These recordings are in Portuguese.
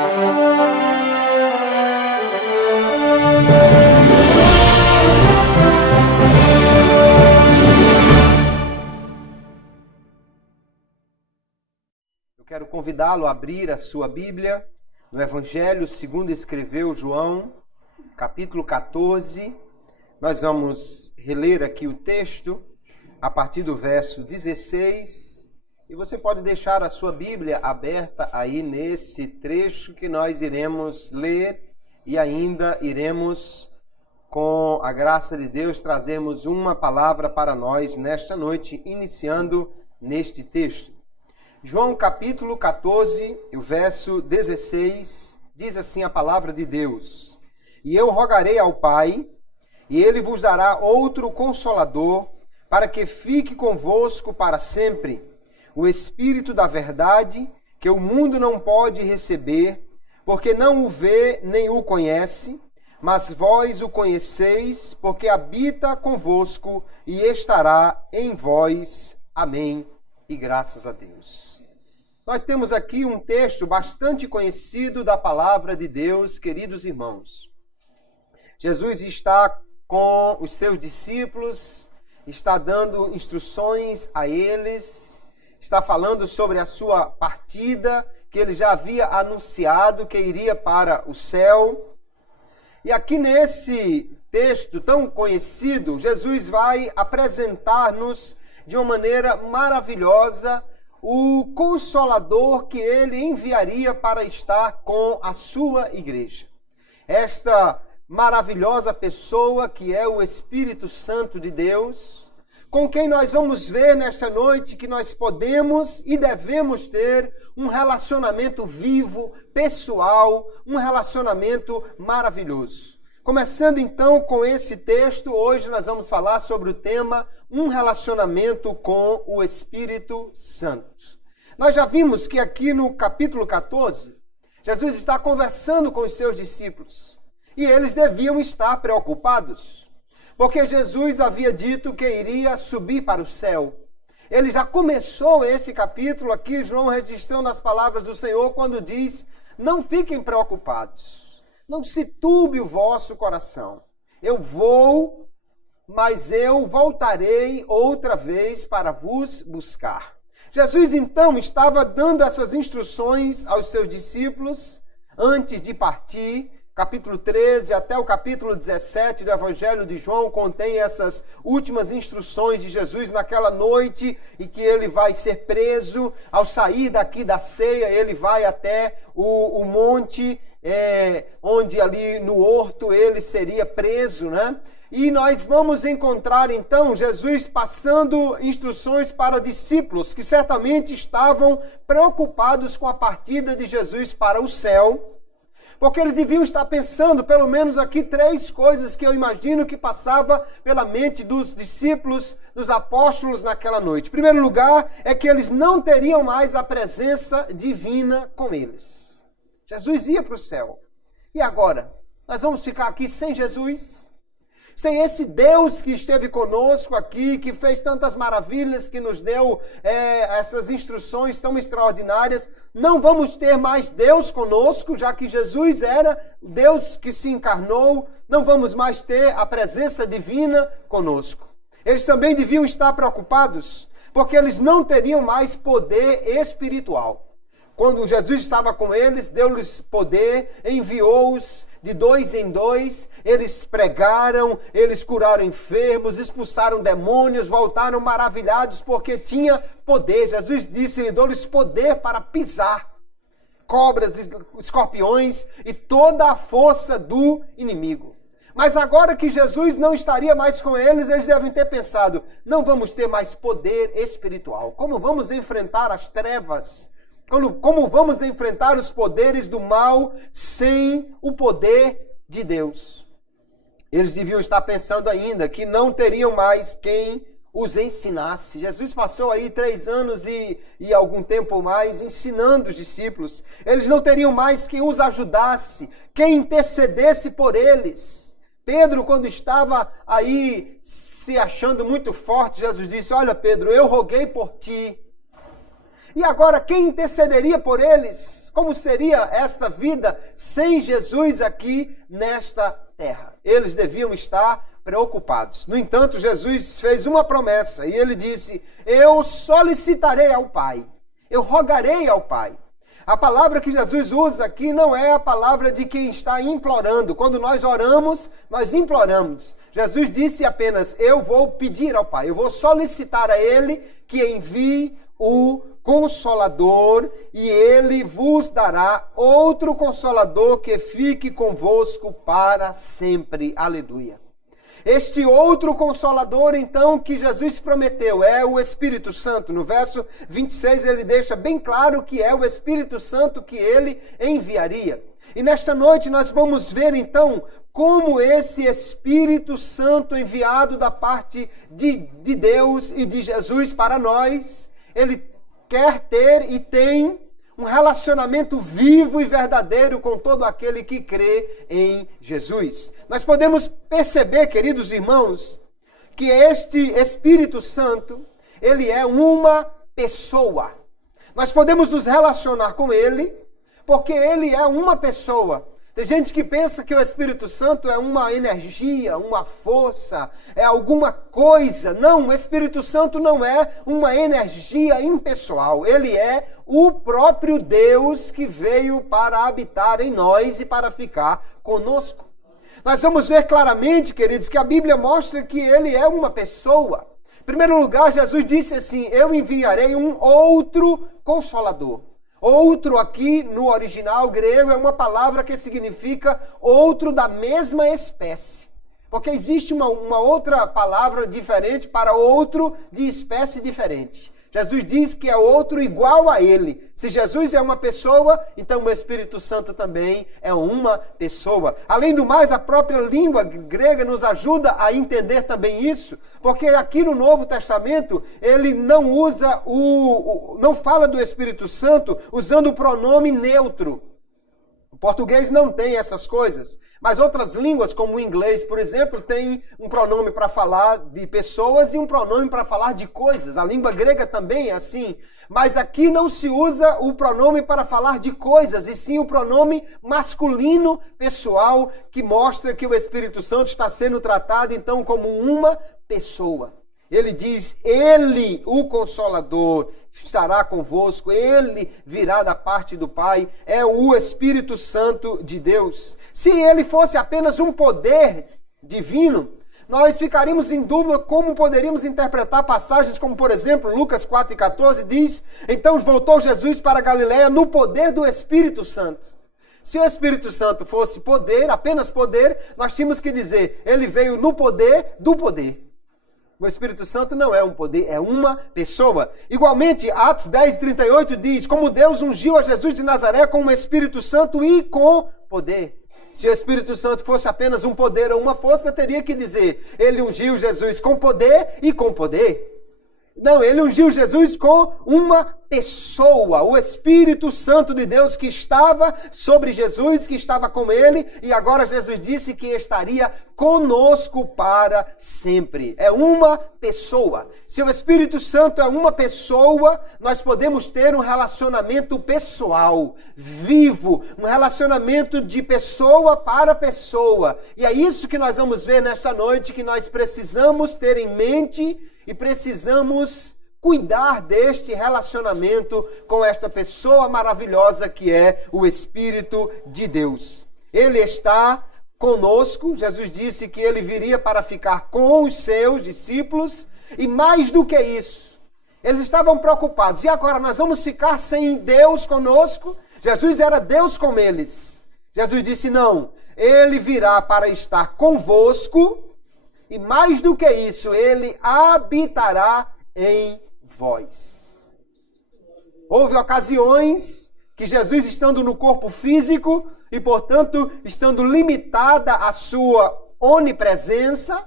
Eu quero convidá-lo a abrir a sua Bíblia no Evangelho segundo escreveu João, capítulo 14. Nós vamos reler aqui o texto a partir do verso 16. E você pode deixar a sua Bíblia aberta aí nesse trecho que nós iremos ler e ainda iremos, com a graça de Deus, trazermos uma palavra para nós nesta noite, iniciando neste texto. João capítulo 14, o verso 16, diz assim a palavra de Deus: E eu rogarei ao Pai, e ele vos dará outro Consolador, para que fique convosco para sempre, o Espírito da verdade, que o mundo não pode receber, porque não o vê nem o conhece, mas vós o conheceis, porque habita convosco e estará em vós. Amém. E graças a Deus. Nós temos aqui um texto bastante conhecido da palavra de Deus, queridos irmãos. Jesus está com os seus discípulos, está dando instruções a eles, está falando sobre a sua partida, que ele já havia anunciado que iria para o céu. E aqui nesse texto tão conhecido, Jesus vai apresentar-nos de uma maneira maravilhosa o Consolador que ele enviaria para estar com a sua igreja. Esta maravilhosa pessoa que é o Espírito Santo de Deus, com quem nós vamos ver nesta noite que nós podemos e devemos ter um relacionamento vivo, pessoal, um relacionamento maravilhoso. Começando então com esse texto, hoje nós vamos falar sobre o tema um relacionamento com o Espírito Santo. Nós já vimos que aqui no capítulo 14, Jesus está conversando com os seus discípulos e eles deviam estar preocupados, porque Jesus havia dito que iria subir para o céu. Ele já começou esse capítulo aqui, João registrando as palavras do Senhor quando diz: não fiquem preocupados. Não se turbe o vosso coração. Eu vou, mas eu voltarei outra vez para vos buscar. Jesus, então, estava dando essas instruções aos seus discípulos antes de partir. Capítulo 13 até o capítulo 17 do Evangelho de João contém essas últimas instruções de Jesus naquela noite em que ele vai ser preso. Ao sair daqui da ceia, ele vai até o monte, onde ali no horto ele seria preso, né? E nós vamos encontrar então Jesus passando instruções para discípulos que certamente estavam preocupados com a partida de Jesus para o céu, porque eles deviam estar pensando pelo menos aqui 3 coisas que eu imagino que passava pela mente dos discípulos, dos apóstolos naquela noite. Em primeiro lugar, é que eles não teriam mais a presença divina com eles. Jesus ia para o céu. E agora? Nós vamos ficar aqui sem Jesus? Sem esse Deus que esteve conosco aqui, que fez tantas maravilhas, que nos deu essas instruções tão extraordinárias? Não vamos ter mais Deus conosco, já que Jesus era Deus que se encarnou. Não vamos mais ter a presença divina conosco. Eles também deviam estar preocupados, porque eles não teriam mais poder espiritual. Quando Jesus estava com eles, deu-lhes poder, enviou-os de 2 em 2, eles pregaram, eles curaram enfermos, expulsaram demônios, voltaram maravilhados porque tinha poder. Jesus disse, ele deu-lhes poder para pisar cobras, escorpiões e toda a força do inimigo. Mas agora que Jesus não estaria mais com eles, eles devem ter pensado, não vamos ter mais poder espiritual. Como vamos enfrentar as trevas? Como vamos enfrentar os poderes do mal sem o poder de Deus? Eles deviam estar pensando ainda que não teriam mais quem os ensinasse. Jesus passou aí 3 anos e algum tempo mais ensinando os discípulos. Eles não teriam mais quem os ajudasse, quem intercedesse por eles. Pedro, quando estava aí se achando muito forte, Jesus disse, olha Pedro, eu roguei por ti. E agora, quem intercederia por eles? Como seria esta vida sem Jesus aqui nesta terra? Eles deviam estar preocupados. No entanto, Jesus fez uma promessa e ele disse: eu solicitarei ao Pai, eu rogarei ao Pai. A palavra que Jesus usa aqui não é a palavra de quem está implorando. Quando nós oramos, nós imploramos. Jesus disse apenas: eu vou pedir ao Pai, eu vou solicitar a Ele que envie o Consolador, e Ele vos dará outro Consolador que fique convosco para sempre. Aleluia. Este outro Consolador, então, que Jesus prometeu é o Espírito Santo. No verso 26 ele deixa bem claro que é o Espírito Santo que ele enviaria. E nesta noite nós vamos ver, então, como esse Espírito Santo enviado da parte de Deus e de Jesus para nós, ele quer ter e tem um relacionamento vivo e verdadeiro com todo aquele que crê em Jesus. Nós podemos perceber, queridos irmãos, que este Espírito Santo, ele é uma pessoa. Nós podemos nos relacionar com ele, porque ele é uma pessoa. Tem gente que pensa que o Espírito Santo é uma energia, uma força, é alguma coisa. Não, o Espírito Santo não é uma energia impessoal. Ele é o próprio Deus que veio para habitar em nós e para ficar conosco. Nós vamos ver claramente, queridos, que a Bíblia mostra que ele é uma pessoa. Em primeiro lugar, Jesus disse assim: eu enviarei um outro Consolador. Outro aqui no original grego é uma palavra que significa outro da mesma espécie. Porque existe uma outra palavra diferente para outro de espécie diferente. Jesus diz que é outro igual a ele. Se Jesus é uma pessoa, então o Espírito Santo também é uma pessoa. Além do mais, a própria língua grega nos ajuda a entender também isso, porque aqui no Novo Testamento ele não usa não fala do Espírito Santo usando o pronome neutro. O português não tem essas coisas, mas outras línguas, como o inglês, por exemplo, tem um pronome para falar de pessoas e um pronome para falar de coisas. A língua grega também é assim, mas aqui não se usa o pronome para falar de coisas, e sim o pronome masculino pessoal, que mostra que o Espírito Santo está sendo tratado então como uma pessoa. Ele diz: ele, o Consolador, estará convosco, ele virá da parte do Pai, é o Espírito Santo de Deus. Se ele fosse apenas um poder divino, nós ficaríamos em dúvida como poderíamos interpretar passagens como, por exemplo, Lucas 4,14 diz: então voltou Jesus para Galiléia no poder do Espírito Santo. Se o Espírito Santo fosse poder, apenas poder, nós tínhamos que dizer: ele veio no poder do poder. O Espírito Santo não é um poder, é uma pessoa. Igualmente, Atos 10:38 diz: como Deus ungiu a Jesus de Nazaré com o Espírito Santo e com poder. Se o Espírito Santo fosse apenas um poder ou uma força, teria que dizer: ele ungiu Jesus com poder e com poder. Não, ele ungiu Jesus com uma pessoa, o Espírito Santo de Deus que estava sobre Jesus, que estava com ele, e agora Jesus disse que estaria conosco para sempre. É uma pessoa. Se o Espírito Santo é uma pessoa, nós podemos ter um relacionamento pessoal, vivo, um relacionamento de pessoa para pessoa. E é isso que nós vamos ver nesta noite, que nós precisamos ter em mente e precisamos cuidar deste relacionamento com esta pessoa maravilhosa que é o Espírito de Deus. Ele está conosco. Jesus disse que ele viria para ficar com os seus discípulos. E mais do que isso, eles estavam preocupados. E agora nós vamos ficar sem Deus conosco? Jesus era Deus com eles. Jesus disse: não, ele virá para estar convosco. E mais do que isso, ele habitará em vós. Houve ocasiões que Jesus, estando no corpo físico e, portanto, estando limitada a sua onipresença,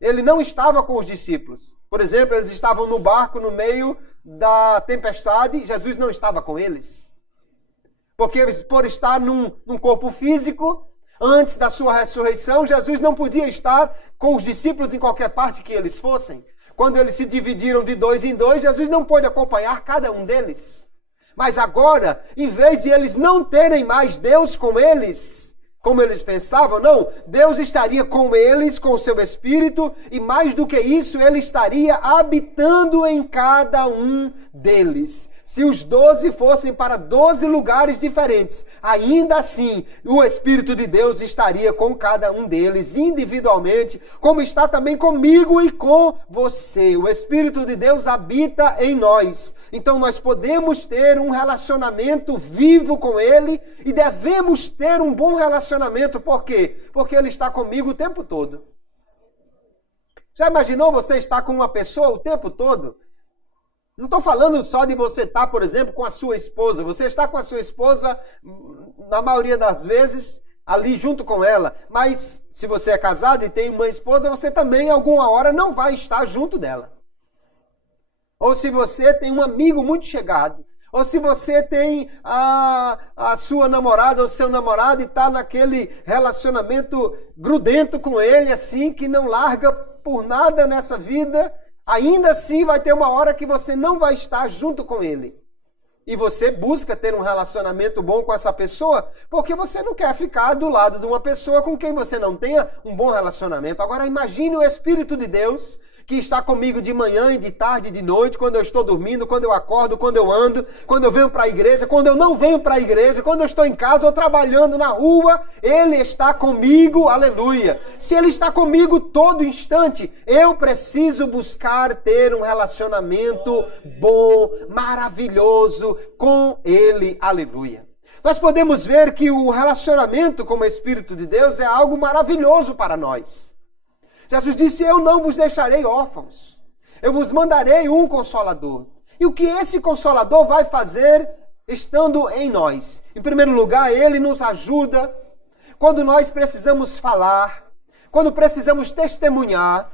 ele não estava com os discípulos. Por exemplo, eles estavam no barco no meio da tempestade e Jesus não estava com eles. Porque por estar num corpo físico, antes da sua ressurreição, Jesus não podia estar com os discípulos em qualquer parte que eles fossem. quando eles se dividiram de 2 em 2, Jesus não pôde acompanhar cada um deles. Mas agora, em vez de eles não terem mais Deus com eles, como eles pensavam, não, Deus estaria com eles, com o seu Espírito, e mais do que isso, ele estaria habitando em cada um deles. Se os 12 fossem para 12 lugares diferentes, ainda assim, o Espírito de Deus estaria com cada um deles, individualmente, como está também comigo e com você. O Espírito de Deus habita em nós. Então nós podemos ter um relacionamento vivo com Ele e devemos ter um bom relacionamento. Por quê? Porque Ele está comigo o tempo todo. Já imaginou você estar com uma pessoa o tempo todo? Não estou falando só de você estar, por exemplo, com a sua esposa. Você está com a sua esposa, na maioria das vezes, ali junto com ela. Mas se você é casado e tem uma esposa, você também, alguma hora, não vai estar junto dela. Ou se você tem um amigo muito chegado. Ou se você tem a sua namorada ou seu namorado e está naquele relacionamento grudento com ele, assim, que não larga por nada nessa vida, ainda assim vai ter uma hora que você não vai estar junto com ele. E você busca ter um relacionamento bom com essa pessoa porque você não quer ficar do lado de uma pessoa com quem você não tenha um bom relacionamento. Agora imagine o Espírito de Deus que está comigo de manhã e de tarde e de noite, quando eu estou dormindo, quando eu acordo, quando eu ando, quando eu venho para a igreja, quando eu não venho para a igreja, quando eu estou em casa ou trabalhando na rua, Ele está comigo, aleluia. Se Ele está comigo todo instante, eu preciso buscar ter um relacionamento bom, maravilhoso com Ele, aleluia. Nós podemos ver que o relacionamento com o Espírito de Deus é algo maravilhoso para nós. Jesus disse, eu não vos deixarei órfãos, eu vos mandarei um Consolador. E o que esse Consolador vai fazer estando em nós? Em primeiro lugar, Ele nos ajuda quando nós precisamos falar, quando precisamos testemunhar,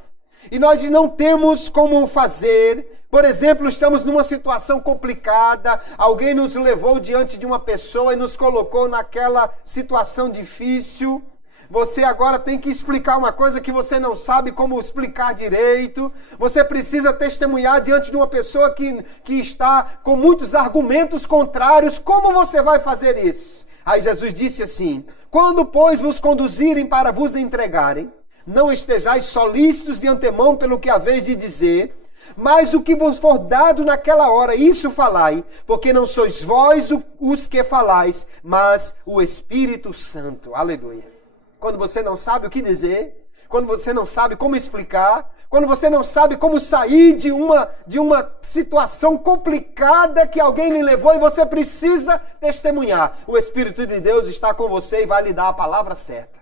e nós não temos como fazer. Por exemplo, estamos numa situação complicada, alguém nos levou diante de uma pessoa e nos colocou naquela situação difícil. Você agora tem que explicar uma coisa que você não sabe como explicar direito. Você precisa testemunhar diante de uma pessoa que está com muitos argumentos contrários. Como você vai fazer isso? Aí Jesus disse assim, quando, pois, vos conduzirem para vos entregarem, não estejais solícitos de antemão pelo que haveis de dizer, mas o que vos for dado naquela hora, isso falai, porque não sois vós os que falais, mas o Espírito Santo. Aleluia. Quando você não sabe o que dizer, quando você não sabe como explicar, quando você não sabe como sair de uma situação complicada que alguém lhe levou e você precisa testemunhar, o Espírito de Deus está com você e vai lhe dar a palavra certa.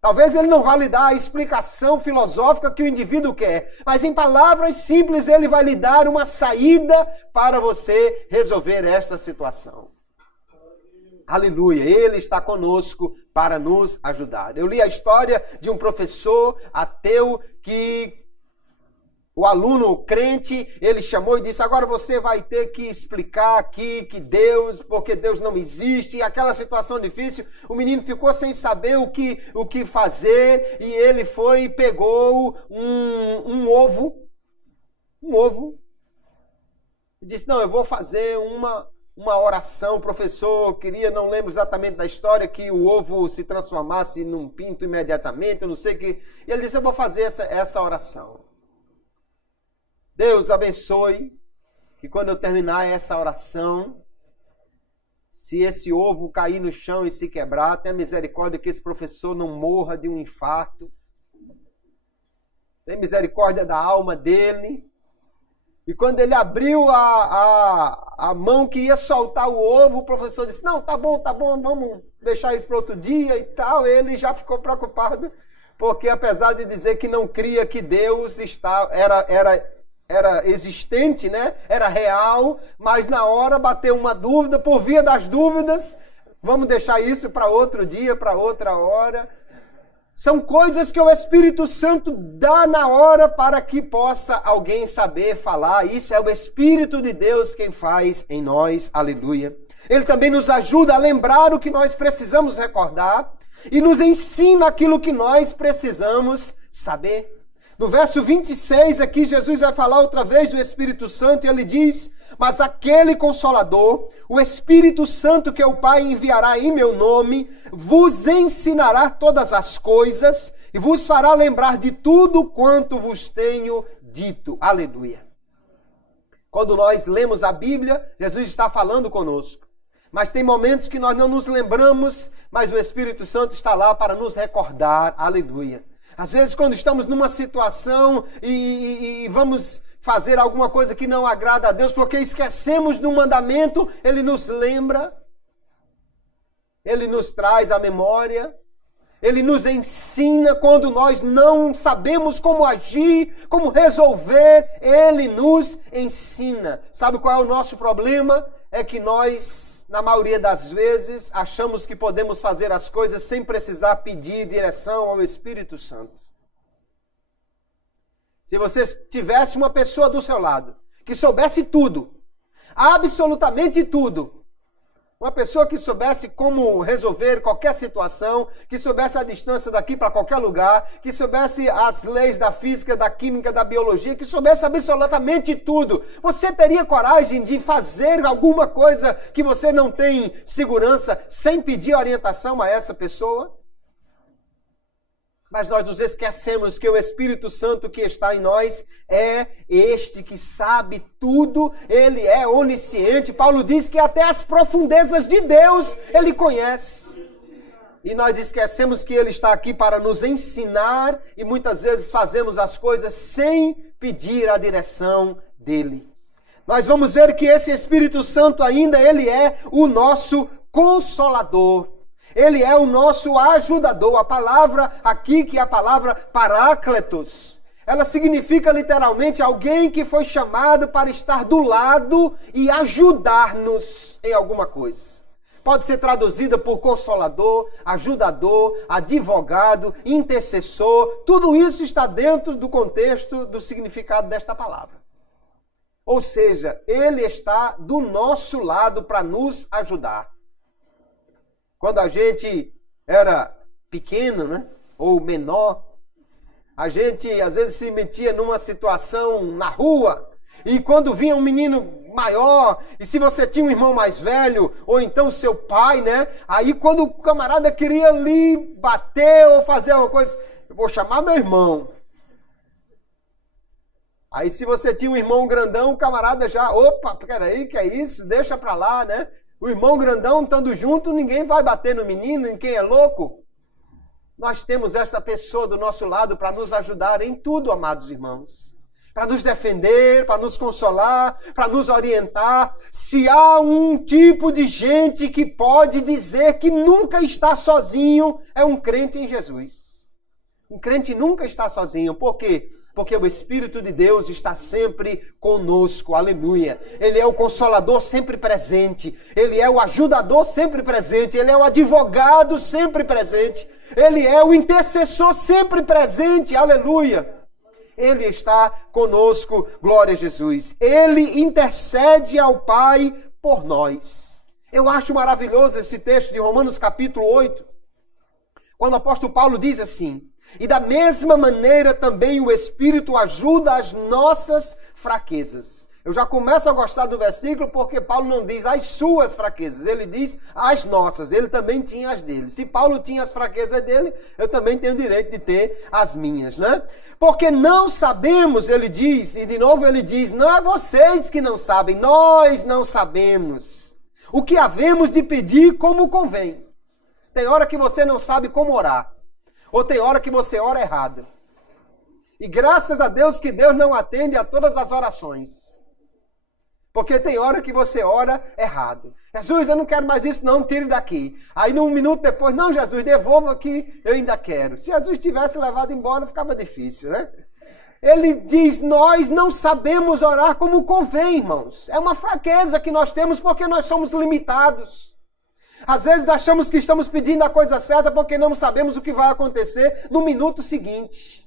Talvez ele não vá lhe dar a explicação filosófica que o indivíduo quer, mas em palavras simples ele vai lhe dar uma saída para você resolver esta situação. Aleluia, Ele está conosco para nos ajudar. Eu li a história de um professor ateu que o aluno crente, ele chamou e disse, agora você vai ter que explicar aqui que Deus, porque Deus não existe, e aquela situação difícil, o menino ficou sem saber o que fazer, e ele foi e pegou um ovo, e disse, não, eu vou fazer uma oração, o professor queria, não lembro exatamente da história, que o ovo se transformasse num pinto imediatamente, eu não sei o que. E ele disse, eu vou fazer essa oração. Deus abençoe, que quando eu terminar essa oração, se esse ovo cair no chão e se quebrar, tenha misericórdia que esse professor não morra de um infarto. Tenha misericórdia da alma dele. E quando ele abriu a mão que ia soltar o ovo, o professor disse, não, tá bom, vamos deixar isso para outro dia e tal. Ele já ficou preocupado, porque apesar de dizer que não cria que Deus era existente, né? Era real, mas na hora bateu uma dúvida, por via das dúvidas, vamos deixar isso para outro dia, para outra hora. São coisas que o Espírito Santo dá na hora para que possa alguém saber falar. Isso é o Espírito de Deus quem faz em nós. Aleluia. Ele também nos ajuda a lembrar o que nós precisamos recordar e nos ensina aquilo que nós precisamos saber. No verso 26 aqui, Jesus vai falar outra vez do Espírito Santo e ele diz: mas aquele Consolador, o Espírito Santo que o Pai enviará em meu nome, vos ensinará todas as coisas e vos fará lembrar de tudo quanto vos tenho dito. Aleluia. Quando nós lemos a Bíblia, Jesus está falando conosco. Mas tem momentos que nós não nos lembramos, mas o Espírito Santo está lá para nos recordar. Aleluia. Às vezes, quando estamos numa situação e vamos fazer alguma coisa que não agrada a Deus, porque esquecemos do mandamento, Ele nos lembra, Ele nos traz à memória, Ele nos ensina quando nós não sabemos como agir, como resolver, Ele nos ensina. Sabe qual é o nosso problema? É que nós, na maioria das vezes, achamos que podemos fazer as coisas sem precisar pedir direção ao Espírito Santo. Se você tivesse uma pessoa do seu lado que soubesse tudo, absolutamente tudo, uma pessoa que soubesse como resolver qualquer situação, que soubesse a distância daqui para qualquer lugar, que soubesse as leis da física, da química, da biologia, que soubesse absolutamente tudo, você teria coragem de fazer alguma coisa que você não tem segurança sem pedir orientação a essa pessoa? Mas nós nos esquecemos que o Espírito Santo que está em nós é este que sabe tudo, ele é onisciente. Paulo diz que até as profundezas de Deus ele conhece. E nós esquecemos que ele está aqui para nos ensinar e muitas vezes fazemos as coisas sem pedir a direção dele. Nós vamos ver que esse Espírito Santo ainda, ele é o nosso Consolador. Ele é o nosso ajudador. A palavra aqui, que é a palavra Parácletos, ela significa literalmente alguém que foi chamado para estar do lado e ajudar-nos em alguma coisa. Pode ser traduzida por consolador, ajudador, advogado, intercessor. Tudo isso está dentro do contexto do significado desta palavra. Ou seja, ele está do nosso lado para nos ajudar. Quando a gente era pequeno, né, ou menor, a gente às vezes se metia numa situação na rua, e quando vinha um menino maior, e se você tinha um irmão mais velho, ou então seu pai, né, aí quando o camarada queria ali bater ou fazer alguma coisa, eu vou chamar meu irmão. Aí se você tinha um irmão grandão, o camarada já, opa, peraí, que é isso? Deixa pra lá, né? O irmão grandão estando junto, ninguém vai bater no menino, em quem é louco. Nós temos essa pessoa do nosso lado para nos ajudar em tudo, amados irmãos. Para nos defender, para nos consolar, para nos orientar. Se há um tipo de gente que pode dizer que nunca está sozinho, é um crente em Jesus. Um crente nunca está sozinho. Por quê? Porque o Espírito de Deus está sempre conosco, aleluia. Ele é o Consolador sempre presente, Ele é o ajudador sempre presente, Ele é o advogado sempre presente, Ele é o intercessor sempre presente, aleluia. Ele está conosco, glória a Jesus. Ele intercede ao Pai por nós. Eu acho maravilhoso esse texto de Romanos capítulo 8, quando o apóstolo Paulo diz assim: e da mesma maneira também o Espírito ajuda as nossas fraquezas. Eu já começo a gostar do versículo porque Paulo não diz as suas fraquezas, ele diz as nossas. Ele também tinha as dele. Se Paulo tinha as fraquezas dele, eu também tenho o direito de ter as minhas, né? Porque não sabemos, ele diz, e de novo ele diz, não é vocês que não sabem, nós não sabemos o que havemos de pedir como convém. Tem hora que você não sabe como orar. Ou tem hora que você ora errado. E graças a Deus que Deus não atende a todas as orações. Porque tem hora que você ora errado. Jesus, eu não quero mais isso, não, tire daqui. Aí um minuto depois, não, Jesus, devolva aqui, eu ainda quero. Se Jesus tivesse levado embora, ficava difícil, né? Ele diz, nós não sabemos orar como convém, irmãos. É uma fraqueza que nós temos porque nós somos limitados. Às vezes achamos que estamos pedindo a coisa certa porque não sabemos o que vai acontecer no minuto seguinte.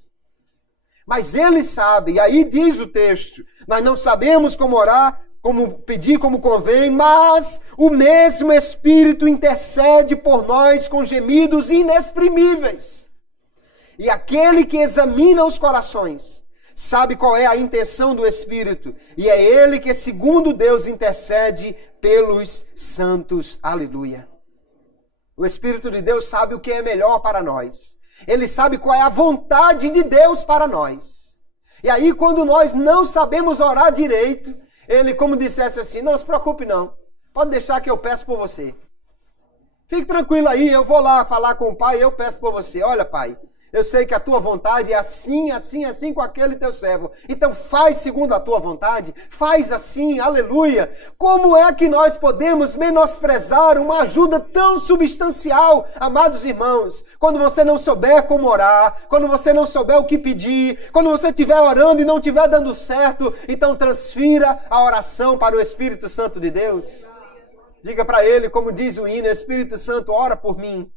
Mas Ele sabe, e aí diz o texto, nós não sabemos como orar, como pedir como convém, mas o mesmo Espírito intercede por nós com gemidos inexprimíveis. E aquele que examina os corações sabe qual é a intenção do Espírito. E é Ele que, segundo Deus, intercede pelos santos. Aleluia. O Espírito de Deus sabe o que é melhor para nós. Ele sabe qual é a vontade de Deus para nós. E aí, quando nós não sabemos orar direito, Ele, como dissesse assim, não se preocupe não. Pode deixar que eu peço por você. Fique tranquilo aí, eu vou lá falar com o Pai e eu peço por você. Olha, Pai, eu sei que a tua vontade é assim, assim, assim com aquele teu servo. Então faz segundo a tua vontade, faz assim, aleluia. Como é que nós podemos menosprezar uma ajuda tão substancial, amados irmãos? Quando você não souber como orar, quando você não souber o que pedir, quando você estiver orando e não estiver dando certo, então transfira a oração para o Espírito Santo de Deus. Diga para ele, como diz o hino, Espírito Santo, ora por mim.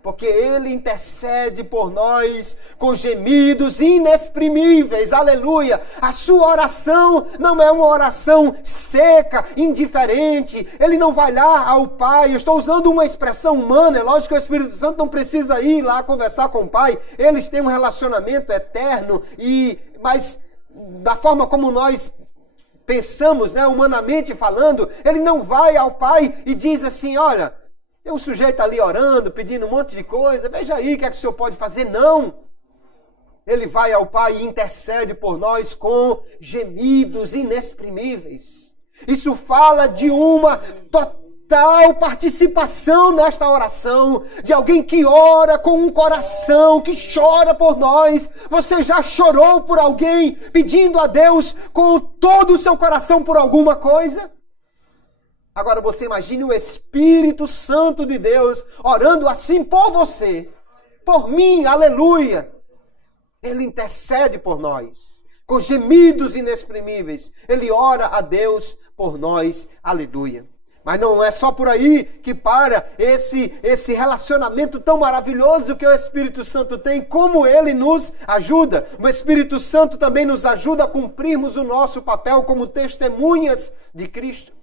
Porque Ele intercede por nós com gemidos inexprimíveis, aleluia. A sua oração não é uma oração seca, indiferente. Ele não vai lá ao Pai. Eu estou usando uma expressão humana, é lógico que o Espírito Santo não precisa ir lá conversar com o Pai. Eles têm um relacionamento eterno, mas da forma como nós pensamos, né, humanamente falando, Ele não vai ao Pai e diz assim, olha, tem um sujeito ali orando, pedindo um monte de coisa, veja aí o que é que o senhor pode fazer. Não! Ele vai ao Pai e intercede por nós com gemidos inexprimíveis. Isso fala de uma total participação nesta oração, de alguém que ora com um coração, que chora por nós. Você já chorou por alguém, pedindo a Deus com todo o seu coração por alguma coisa? Agora você imagine o Espírito Santo de Deus orando assim por você, por mim, aleluia. Ele intercede por nós, com gemidos inexprimíveis. Ele ora a Deus por nós, aleluia. Mas não é só por aí que para esse relacionamento tão maravilhoso que o Espírito Santo tem, como Ele nos ajuda. O Espírito Santo também nos ajuda a cumprirmos o nosso papel como testemunhas de Cristo.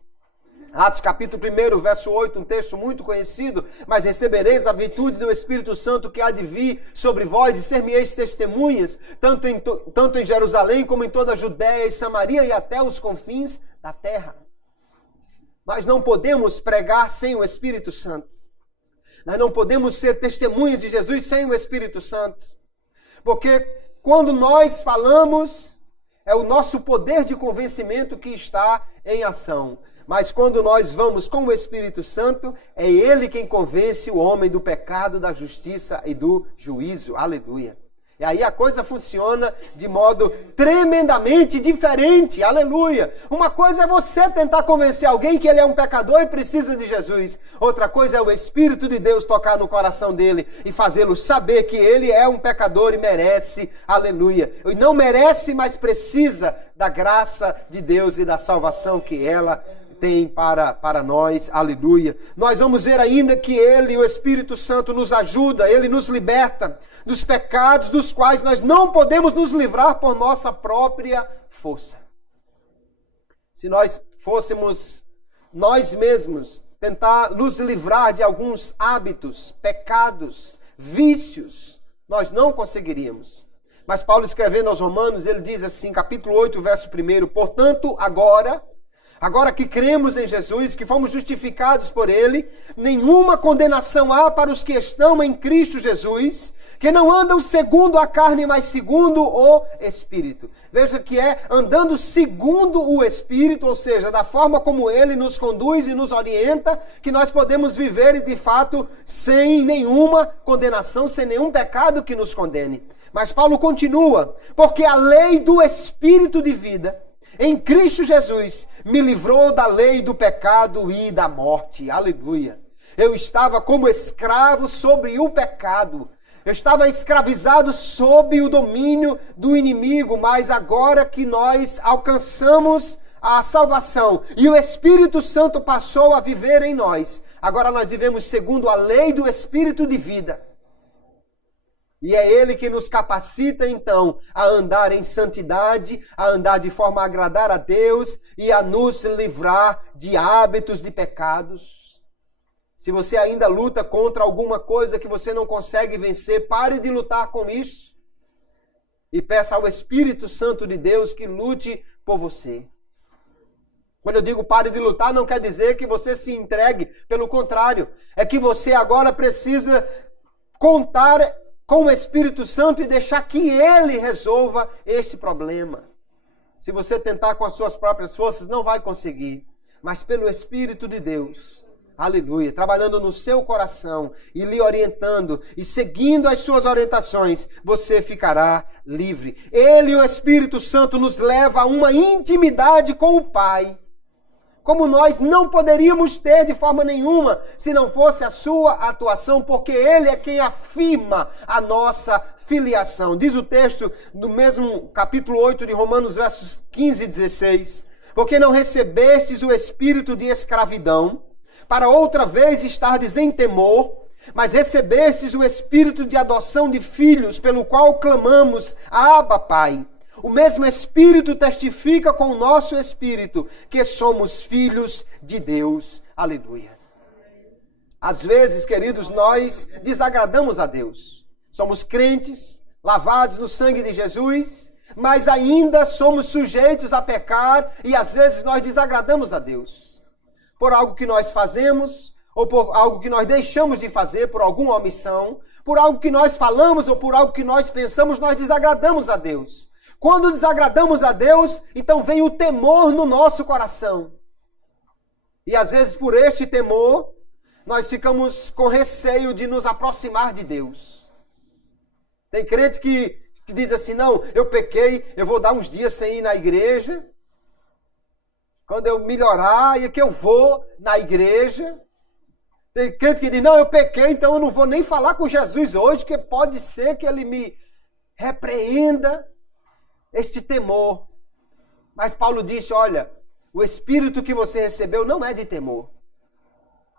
Atos capítulo 1, verso 8, um texto muito conhecido. Mas recebereis a virtude do Espírito Santo que há de vir sobre vós e ser-me-eis testemunhas, tanto em Jerusalém como em toda a Judéia e Samaria e até os confins da terra. Nós não podemos pregar sem o Espírito Santo. Nós não podemos ser testemunhas de Jesus sem o Espírito Santo. Porque quando nós falamos, é o nosso poder de convencimento que está em ação. Mas quando nós vamos com o Espírito Santo, é Ele quem convence o homem do pecado, da justiça e do juízo. Aleluia. E aí a coisa funciona de modo tremendamente diferente. Aleluia. Uma coisa é você tentar convencer alguém que ele é um pecador e precisa de Jesus. Outra coisa é o Espírito de Deus tocar no coração dele e fazê-lo saber que ele é um pecador e merece. Aleluia. E não merece, mas precisa da graça de Deus e da salvação que ela tem para nós, aleluia. Nós vamos ver ainda que Ele, o Espírito Santo, nos ajuda, Ele nos liberta dos pecados dos quais nós não podemos nos livrar por nossa própria força. Se nós fôssemos nós mesmos tentar nos livrar de alguns hábitos, pecados, vícios, nós não conseguiríamos. Mas Paulo, escrevendo aos Romanos, ele diz assim, capítulo 8, verso 1, portanto, agora que cremos em Jesus, que fomos justificados por Ele, nenhuma condenação há para os que estão em Cristo Jesus, que não andam segundo a carne, mas segundo o Espírito. Veja que é andando segundo o Espírito, ou seja, da forma como Ele nos conduz e nos orienta, que nós podemos viver e de fato sem nenhuma condenação, sem nenhum pecado que nos condene. Mas Paulo continua, porque a lei do Espírito de vida em Cristo Jesus me livrou da lei do pecado e da morte. Aleluia. Eu estava como escravo sobre o pecado. Eu estava escravizado sob o domínio do inimigo. Mas agora que nós alcançamos a salvação e o Espírito Santo passou a viver em nós, agora nós vivemos segundo a lei do Espírito de vida. E é Ele que nos capacita, então, a andar em santidade, a andar de forma a agradar a Deus e a nos livrar de hábitos de pecados. Se você ainda luta contra alguma coisa que você não consegue vencer, pare de lutar com isso. E peça ao Espírito Santo de Deus que lute por você. Quando eu digo pare de lutar, não quer dizer que você se entregue. Pelo contrário, é que você agora precisa contar com o Espírito Santo e deixar que Ele resolva este problema. Se você tentar com as suas próprias forças, não vai conseguir. Mas pelo Espírito de Deus, aleluia, trabalhando no seu coração e lhe orientando e seguindo as suas orientações, você ficará livre. Ele, o Espírito Santo, nos leva a uma intimidade com o Pai, como nós não poderíamos ter de forma nenhuma, se não fosse a sua atuação, porque Ele é quem afirma a nossa filiação. Diz o texto no mesmo capítulo 8 de Romanos, versos 15 e 16, porque não recebestes o espírito de escravidão, para outra vez estardes em temor, mas recebestes o espírito de adoção de filhos, pelo qual clamamos, Abba, Pai. O mesmo Espírito testifica com o nosso espírito que somos filhos de Deus. Aleluia. Às vezes, queridos, nós desagradamos a Deus. Somos crentes, lavados no sangue de Jesus, mas ainda somos sujeitos a pecar e às vezes nós desagradamos a Deus. Por algo que nós fazemos, ou por algo que nós deixamos de fazer, por alguma omissão, por algo que nós falamos ou por algo que nós pensamos, nós desagradamos a Deus. Quando desagradamos a Deus, então vem o temor no nosso coração. E às vezes por este temor, nós ficamos com receio de nos aproximar de Deus. Tem crente que diz assim, não, eu pequei, eu vou dar uns dias sem ir na igreja. Quando eu melhorar, é que eu vou na igreja. Tem crente que diz, não, eu pequei, então eu não vou nem falar com Jesus hoje, que pode ser que ele me repreenda. Este temor. Mas Paulo disse, olha, o espírito que você recebeu não é de temor.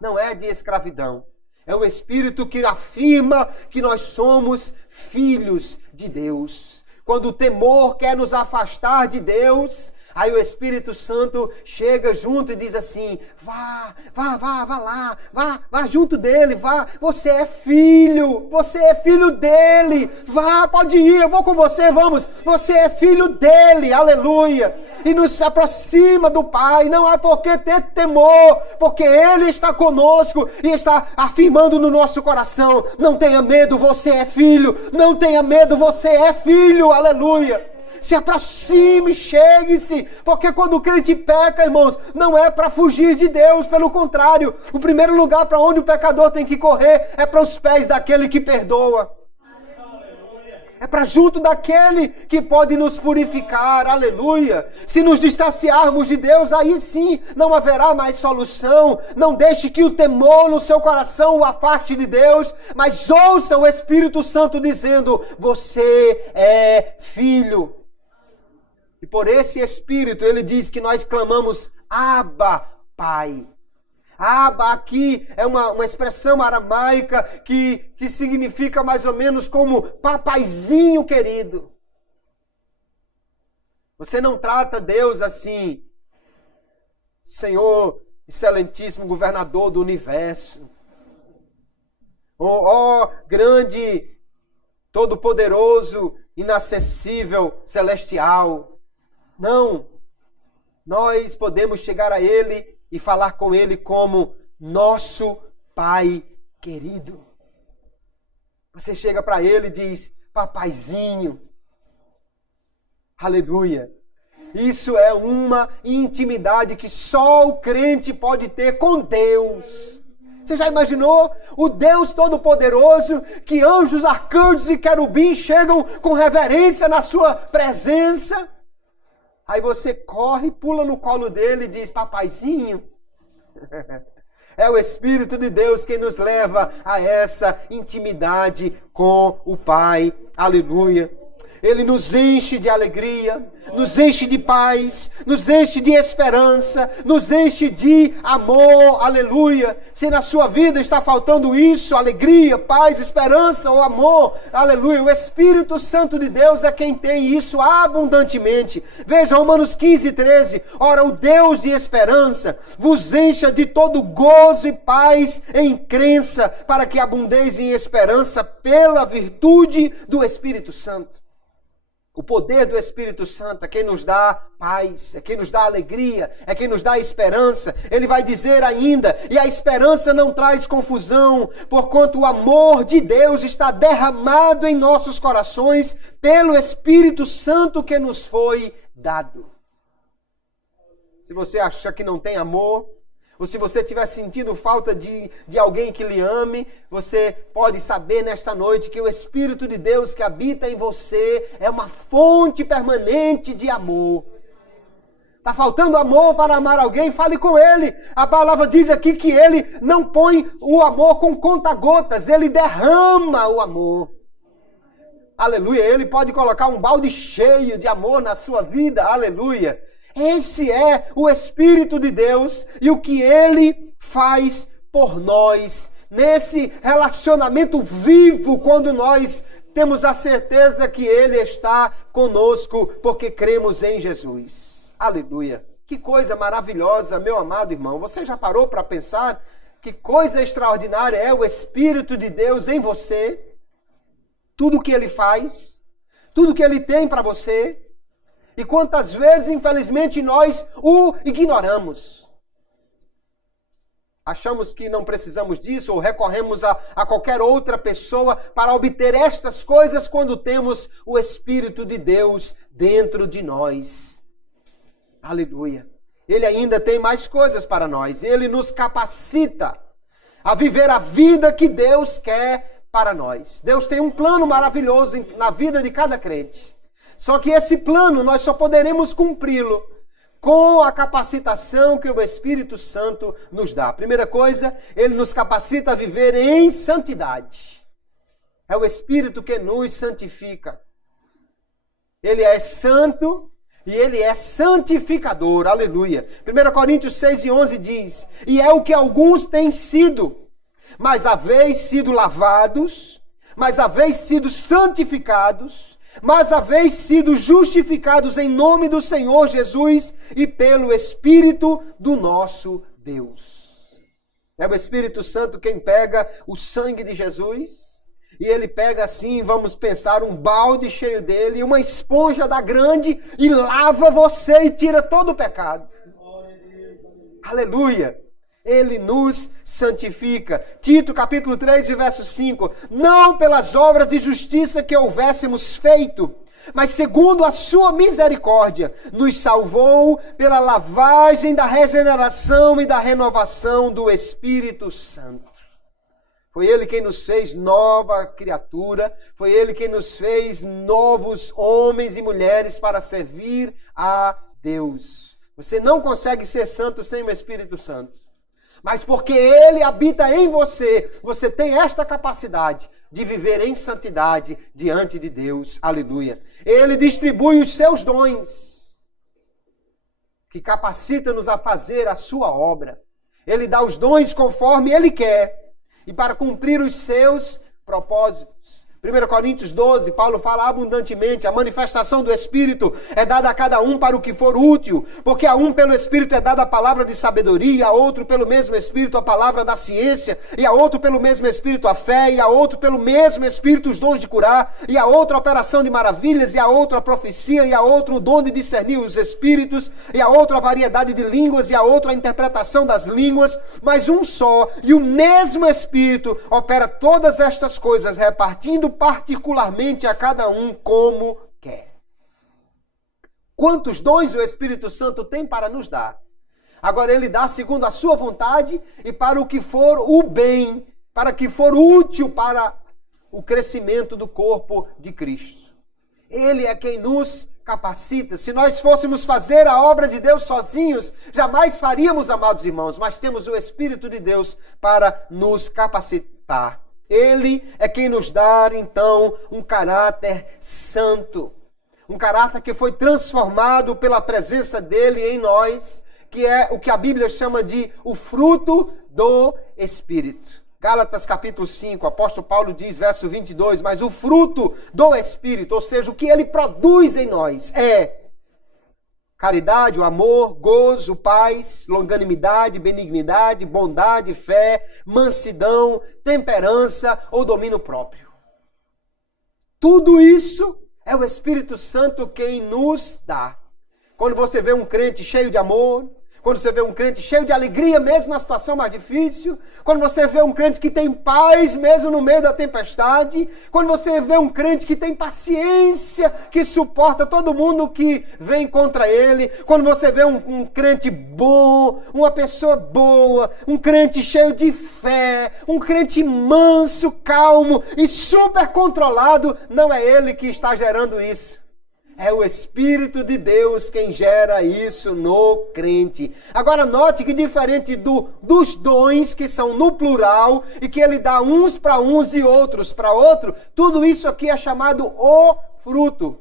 Não é de escravidão. É um espírito que afirma que nós somos filhos de Deus. Quando o temor quer nos afastar de Deus, aí o Espírito Santo chega junto e diz assim, vá lá, vá junto dele, vá, você é filho dele, vá, pode ir, eu vou com você, vamos, você é filho dele, aleluia, e nos aproxima do Pai, não há por que ter temor, porque Ele está conosco e está afirmando no nosso coração, não tenha medo, você é filho, não tenha medo, você é filho, aleluia. Se aproxime, chegue-se, porque quando o crente peca, irmãos, não é para fugir de Deus, pelo contrário, o primeiro lugar para onde o pecador tem que correr é para os pés daquele que perdoa. É para junto daquele que pode nos purificar, aleluia. Se nos distanciarmos de Deus, aí sim não haverá mais solução. Não deixe que o temor no seu coração o afaste de Deus, mas ouça o Espírito Santo dizendo, você é filho. E por esse Espírito, ele diz que nós clamamos, Abba, Pai. Abba aqui é uma expressão aramaica que significa mais ou menos como papaizinho querido. Você não trata Deus assim, Senhor excelentíssimo governador do universo. Ó grande, todo-poderoso, inacessível, celestial. Não, nós podemos chegar a Ele e falar com Ele como nosso Pai querido. Você chega para Ele e diz, papaizinho, aleluia. Isso é uma intimidade que só o crente pode ter com Deus. Você já imaginou o Deus Todo-Poderoso, que anjos, arcanjos e querubins chegam com reverência na sua presença? Aí você corre, pula no colo dele e diz, papaizinho. É o Espírito de Deus quem nos leva a essa intimidade com o Pai. Aleluia. Ele nos enche de alegria, nos enche de paz, nos enche de esperança, nos enche de amor, aleluia. Se na sua vida está faltando isso, alegria, paz, esperança ou amor, aleluia, o Espírito Santo de Deus é quem tem isso abundantemente. Veja Romanos 15:13, ora o Deus de esperança vos encha de todo gozo e paz em crença, para que abundeis em esperança pela virtude do Espírito Santo. O poder do Espírito Santo é quem nos dá paz, é quem nos dá alegria, é quem nos dá esperança. Ele vai dizer ainda, e a esperança não traz confusão, porquanto o amor de Deus está derramado em nossos corações pelo Espírito Santo que nos foi dado. Se você acha que não tem amor, ou se você estiver sentindo falta de alguém que lhe ame, você pode saber nesta noite que o Espírito de Deus que habita em você é uma fonte permanente de amor. Está faltando amor para amar alguém? Fale com ele. A palavra diz aqui que ele não põe o amor com conta-gotas, ele derrama o amor. Aleluia, ele pode colocar um balde cheio de amor na sua vida, aleluia. Esse é o Espírito de Deus e o que Ele faz por nós, nesse relacionamento vivo, quando nós temos a certeza que Ele está conosco, porque cremos em Jesus. Aleluia! Que coisa maravilhosa, meu amado irmão. Você já parou para pensar que coisa extraordinária é o Espírito de Deus em você? Tudo o que Ele faz, tudo o que Ele tem para você. E quantas vezes, infelizmente, nós o ignoramos. Achamos que não precisamos disso ou recorremos a qualquer outra pessoa para obter estas coisas quando temos o Espírito de Deus dentro de nós. Aleluia. Ele ainda tem mais coisas para nós. Ele nos capacita a viver a vida que Deus quer para nós. Deus tem um plano maravilhoso na vida de cada crente. Só que esse plano nós só poderemos cumpri-lo com a capacitação que o Espírito Santo nos dá. Primeira coisa, ele nos capacita a viver em santidade. É o Espírito que nos santifica. Ele é santo e ele é santificador. Aleluia. 1 Coríntios 6:11 diz, e é o que alguns têm sido, mas haveis sido lavados, mas haveis sido santificados, mas haveis sido justificados em nome do Senhor Jesus e pelo Espírito do nosso Deus. É o Espírito Santo quem pega o sangue de Jesus e ele pega assim, vamos pensar, um balde cheio dele, uma esponja da grande e lava você e tira todo o pecado. Aleluia! Ele nos santifica. Tito capítulo 3, verso 5. Não pelas obras de justiça que houvéssemos feito, mas segundo a sua misericórdia, nos salvou pela lavagem da regeneração e da renovação do Espírito Santo. Foi Ele quem nos fez nova criatura, foi Ele quem nos fez novos homens e mulheres para servir a Deus. Você não consegue ser santo sem o Espírito Santo. Mas porque Ele habita em você, você tem esta capacidade de viver em santidade diante de Deus. Aleluia. Ele distribui os seus dons, que capacita-nos a fazer a sua obra. Ele dá os dons conforme Ele quer e para cumprir os seus propósitos. 1 Coríntios 12, Paulo fala abundantemente, a manifestação do Espírito é dada a cada um para o que for útil, porque a um pelo Espírito é dada a palavra de sabedoria, a outro pelo mesmo Espírito a palavra da ciência, e a outro pelo mesmo Espírito a fé, e a outro pelo mesmo Espírito os dons de curar, e a outra a operação de maravilhas, e a outra a profecia, e a outro o dom de discernir os Espíritos, e a outra a variedade de línguas, e a outra a interpretação das línguas, mas um só e o mesmo Espírito opera todas estas coisas, repartindo particularmente a cada um como quer. Quantos dons o Espírito Santo tem para nos dar? Agora Ele dá segundo a sua vontade e para o que for o bem, para que for útil para o crescimento do corpo de Cristo. Ele é quem nos capacita. Se nós fôssemos fazer a obra de Deus sozinhos, jamais faríamos, amados irmãos, mas temos o Espírito de Deus para nos capacitar. Ele é quem nos dá, então, um caráter santo. Um caráter que foi transformado pela presença dele em nós, que é o que a Bíblia chama de o fruto do Espírito. Gálatas capítulo 5, o apóstolo Paulo diz, verso 22, mas o fruto do Espírito, ou seja, o que ele produz em nós é caridade, o amor, gozo, paz, longanimidade, benignidade, bondade, fé, mansidão, temperança ou domínio próprio. Tudo isso é o Espírito Santo quem nos dá. Quando você vê um crente cheio de amor, quando você vê um crente cheio de alegria mesmo na situação mais difícil, quando você vê um crente que tem paz mesmo no meio da tempestade, quando você vê um crente que tem paciência, que suporta todo mundo que vem contra ele, quando você vê um crente bom, uma pessoa boa, um crente cheio de fé, um crente manso, calmo e super controlado, não é ele que está gerando isso. É o Espírito de Deus quem gera isso no crente. Agora note que diferente dos dons que são no plural e que ele dá uns para uns e outros para outro, tudo isso aqui é chamado o fruto.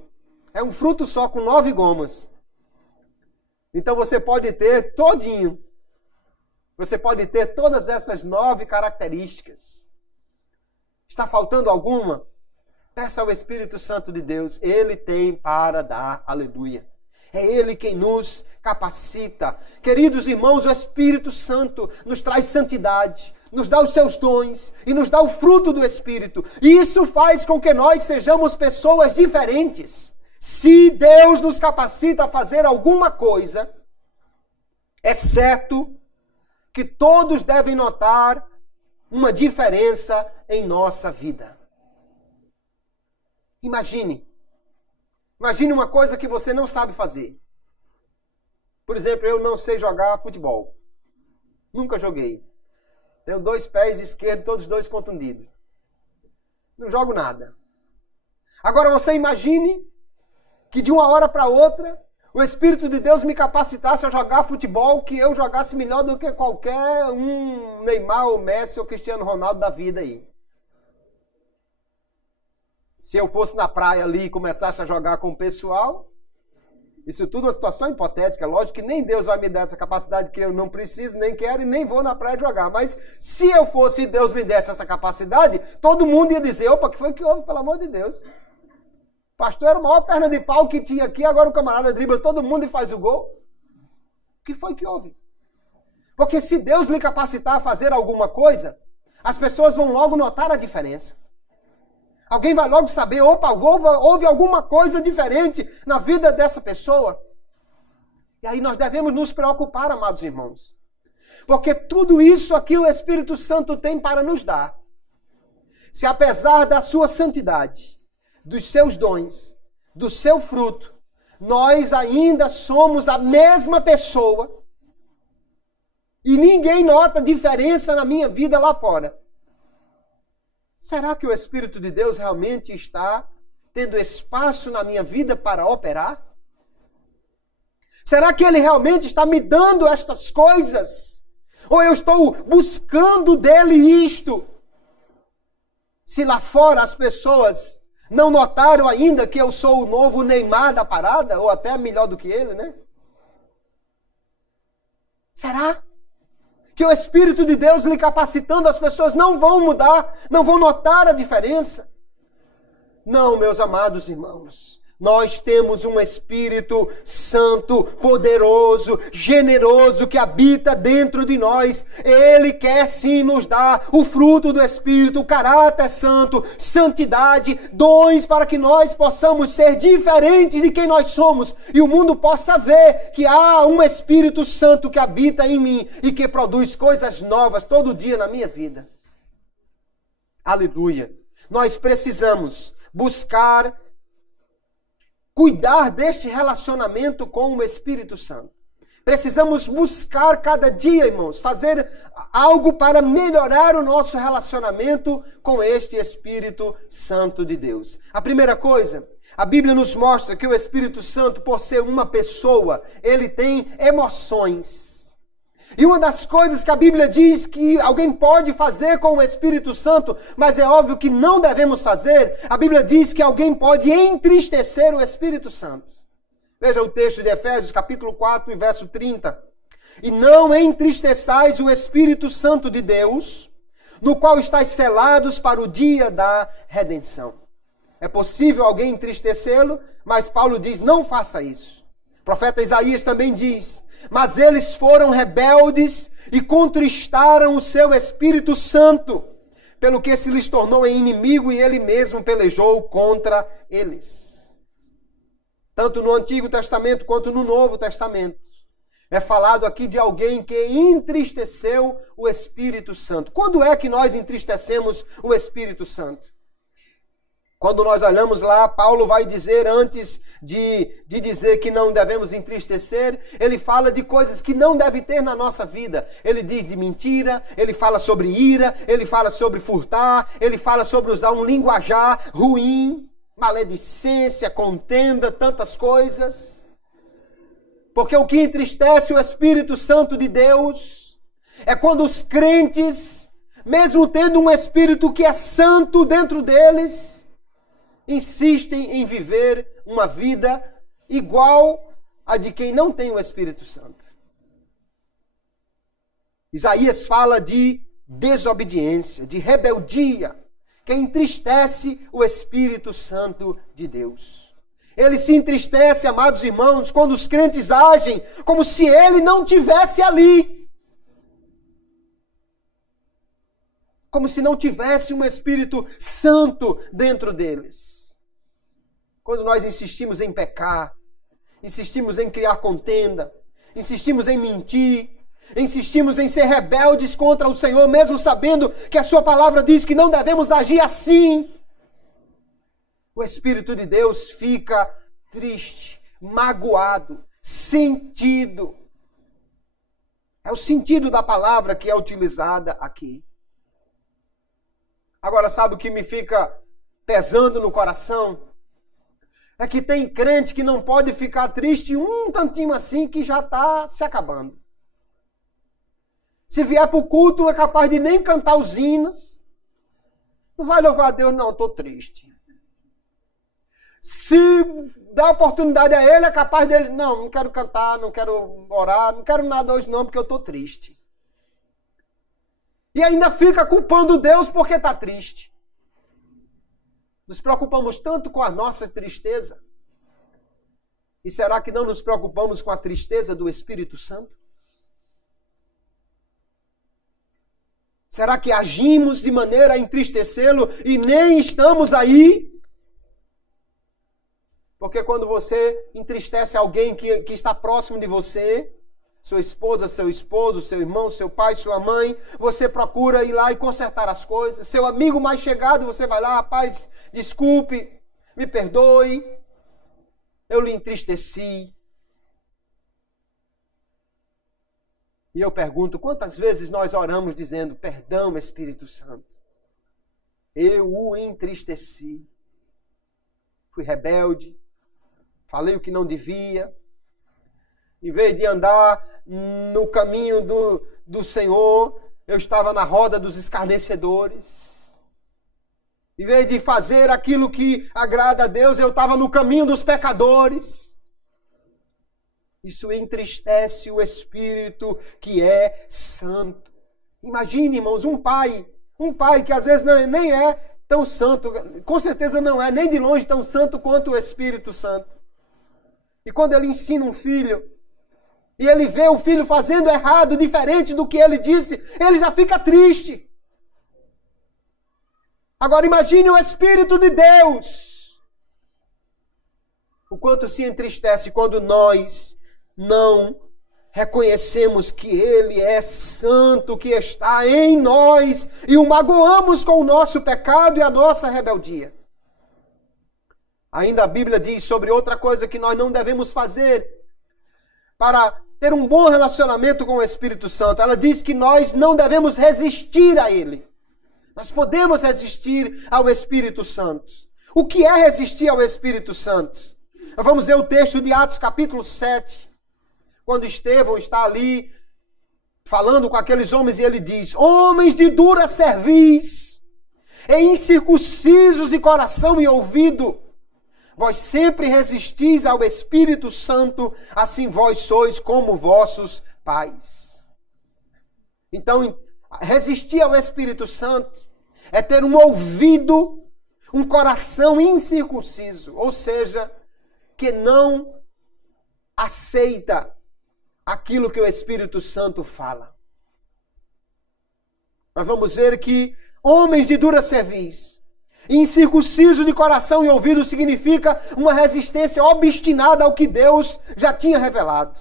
É um fruto só com 9 gomas. Então você pode ter todinho. Você pode ter todas essas 9 características. Está faltando alguma? Peça ao Espírito Santo de Deus, Ele tem para dar, aleluia. É Ele quem nos capacita. Queridos irmãos, o Espírito Santo nos traz santidade, nos dá os seus dons e nos dá o fruto do Espírito. E isso faz com que nós sejamos pessoas diferentes. Se Deus nos capacita a fazer alguma coisa, é certo que todos devem notar uma diferença em nossa vida. Imagine uma coisa que você não sabe fazer. Por exemplo, eu não sei jogar futebol. Nunca joguei. Tenho 2 pés esquerdos, todos 2 contundidos. Não jogo nada. Agora você imagine que de uma hora para outra, o Espírito de Deus me capacitasse a jogar futebol, que eu jogasse melhor do que qualquer um Neymar, ou Messi, ou Cristiano Ronaldo da vida aí. Se eu fosse na praia ali e começasse a jogar com o pessoal, isso tudo é uma situação hipotética. Lógico que nem Deus vai me dar essa capacidade que eu não preciso, nem quero e nem vou na praia jogar. Mas se eu fosse e Deus me desse essa capacidade, todo mundo ia dizer, opa, que foi que houve, pelo amor de Deus? Pastor era a maior perna de pau que tinha aqui, agora o camarada dribla todo mundo e faz o gol. O que foi que houve? Porque se Deus lhe capacitar a fazer alguma coisa, as pessoas vão logo notar a diferença. Alguém vai logo saber, opa, houve alguma coisa diferente na vida dessa pessoa. E aí nós devemos nos preocupar, amados irmãos. Porque tudo isso aqui o Espírito Santo tem para nos dar. Se apesar da sua santidade, dos seus dons, do seu fruto, nós ainda somos a mesma pessoa e ninguém nota diferença na minha vida lá fora. Será que o Espírito de Deus realmente está tendo espaço na minha vida para operar? Será que Ele realmente está me dando estas coisas? Ou eu estou buscando dele isto? Se lá fora as pessoas não notaram ainda que eu sou o novo Neymar da parada, ou até melhor do que ele, né? Será que o Espírito de Deus lhe capacitando, as pessoas não vão mudar, não vão notar a diferença? Não, meus amados irmãos. Nós temos um Espírito Santo, poderoso, generoso, que habita dentro de nós. Ele quer sim nos dar o fruto do Espírito, o caráter santo, santidade, dons para que nós possamos ser diferentes de quem nós somos. E o mundo possa ver que há um Espírito Santo que habita em mim e que produz coisas novas todo dia na minha vida. Aleluia! Nós precisamos buscar cuidar deste relacionamento com o Espírito Santo. Precisamos buscar cada dia, irmãos, fazer algo para melhorar o nosso relacionamento com este Espírito Santo de Deus. A primeira coisa, a Bíblia nos mostra que o Espírito Santo, por ser uma pessoa, ele tem emoções. E uma das coisas que a Bíblia diz que alguém pode fazer com o Espírito Santo, mas é óbvio que não devemos fazer, a Bíblia diz que alguém pode entristecer o Espírito Santo. Veja o texto de Efésios, capítulo 4, verso 30. E não entristeçais o Espírito Santo de Deus, no qual estáis selados para o dia da redenção. É possível alguém entristecê-lo, mas Paulo diz, não faça isso. O profeta Isaías também diz, mas eles foram rebeldes e contristaram o seu Espírito Santo, pelo que se lhes tornou inimigo e ele mesmo pelejou contra eles. Tanto no Antigo Testamento quanto no Novo Testamento, é falado aqui de alguém que entristeceu o Espírito Santo. Quando é que nós entristecemos o Espírito Santo? Quando nós olhamos lá, Paulo vai dizer, antes de dizer que não devemos entristecer, ele fala de coisas que não deve ter na nossa vida. Ele diz de mentira, ele fala sobre ira, ele fala sobre furtar, ele fala sobre usar um linguajar ruim, maledicência, contenda, tantas coisas. Porque o que entristece o Espírito Santo de Deus é quando os crentes, mesmo tendo um Espírito que é santo dentro deles, insistem em viver uma vida igual a de quem não tem o Espírito Santo. Isaías fala de desobediência, de rebeldia, que entristece o Espírito Santo de Deus. Ele se entristece, amados irmãos, quando os crentes agem como se ele não tivesse ali. Como se não tivesse um Espírito Santo dentro deles. Quando nós insistimos em pecar, insistimos em criar contenda, insistimos em mentir, insistimos em ser rebeldes contra o Senhor, mesmo sabendo que a sua palavra diz que não devemos agir assim, o Espírito de Deus fica triste, magoado, sentido. É o sentido da palavra que é utilizada aqui. Agora, sabe o que me fica pesando no coração? É que tem crente que não pode ficar triste um tantinho assim que já está se acabando. Se vier para o culto, é capaz de nem cantar os hinos. Não vai louvar a Deus, não, estou triste. Se dá oportunidade a ele, é capaz dele, não quero cantar, não quero orar, não quero nada hoje não, porque eu estou triste. E ainda fica culpando Deus porque está triste. Nos preocupamos tanto com a nossa tristeza. E será que não nos preocupamos com a tristeza do Espírito Santo? Será que agimos de maneira a entristecê-lo e nem estamos aí? Porque quando você entristece alguém que está próximo de você, sua esposa, seu esposo, seu irmão, seu pai, sua mãe, você procura ir lá e consertar as coisas. Seu amigo mais chegado, você vai lá, rapaz, desculpe, me perdoe, eu lhe entristeci. E eu pergunto, quantas vezes nós oramos dizendo, perdão, Espírito Santo, eu o entristeci, fui rebelde, falei o que não devia, em vez de andar no caminho do Senhor, eu estava na roda dos escarnecedores. Em vez de fazer aquilo que agrada a Deus, eu estava no caminho dos pecadores. Isso entristece o Espírito que é santo. Imagine, irmãos, um pai que às vezes nem é tão santo, com certeza não é nem de longe tão santo quanto o Espírito Santo. E quando ele ensina um filho, e ele vê o filho fazendo errado, diferente do que ele disse, ele já fica triste. Agora imagine o Espírito de Deus. O quanto se entristece quando nós não reconhecemos que Ele é santo, que está em nós, e o magoamos com o nosso pecado e a nossa rebeldia. Ainda a Bíblia diz sobre outra coisa que nós não devemos fazer para ter um bom relacionamento com o Espírito Santo. Ela diz que nós não devemos resistir a Ele. Nós podemos resistir ao Espírito Santo. O que é resistir ao Espírito Santo? Vamos ver o texto de Atos capítulo 7. Quando Estevão está ali falando com aqueles homens, e ele diz: homens de dura cerviz, e incircuncisos de coração e ouvido, vós sempre resistis ao Espírito Santo, assim vós sois como vossos pais. Então, resistir ao Espírito Santo é ter um ouvido, um coração incircunciso, ou seja, que não aceita aquilo que o Espírito Santo fala. Nós vamos ver que homens de dura cerviz, incircunciso de coração e ouvido, significa uma resistência obstinada ao que Deus já tinha revelado.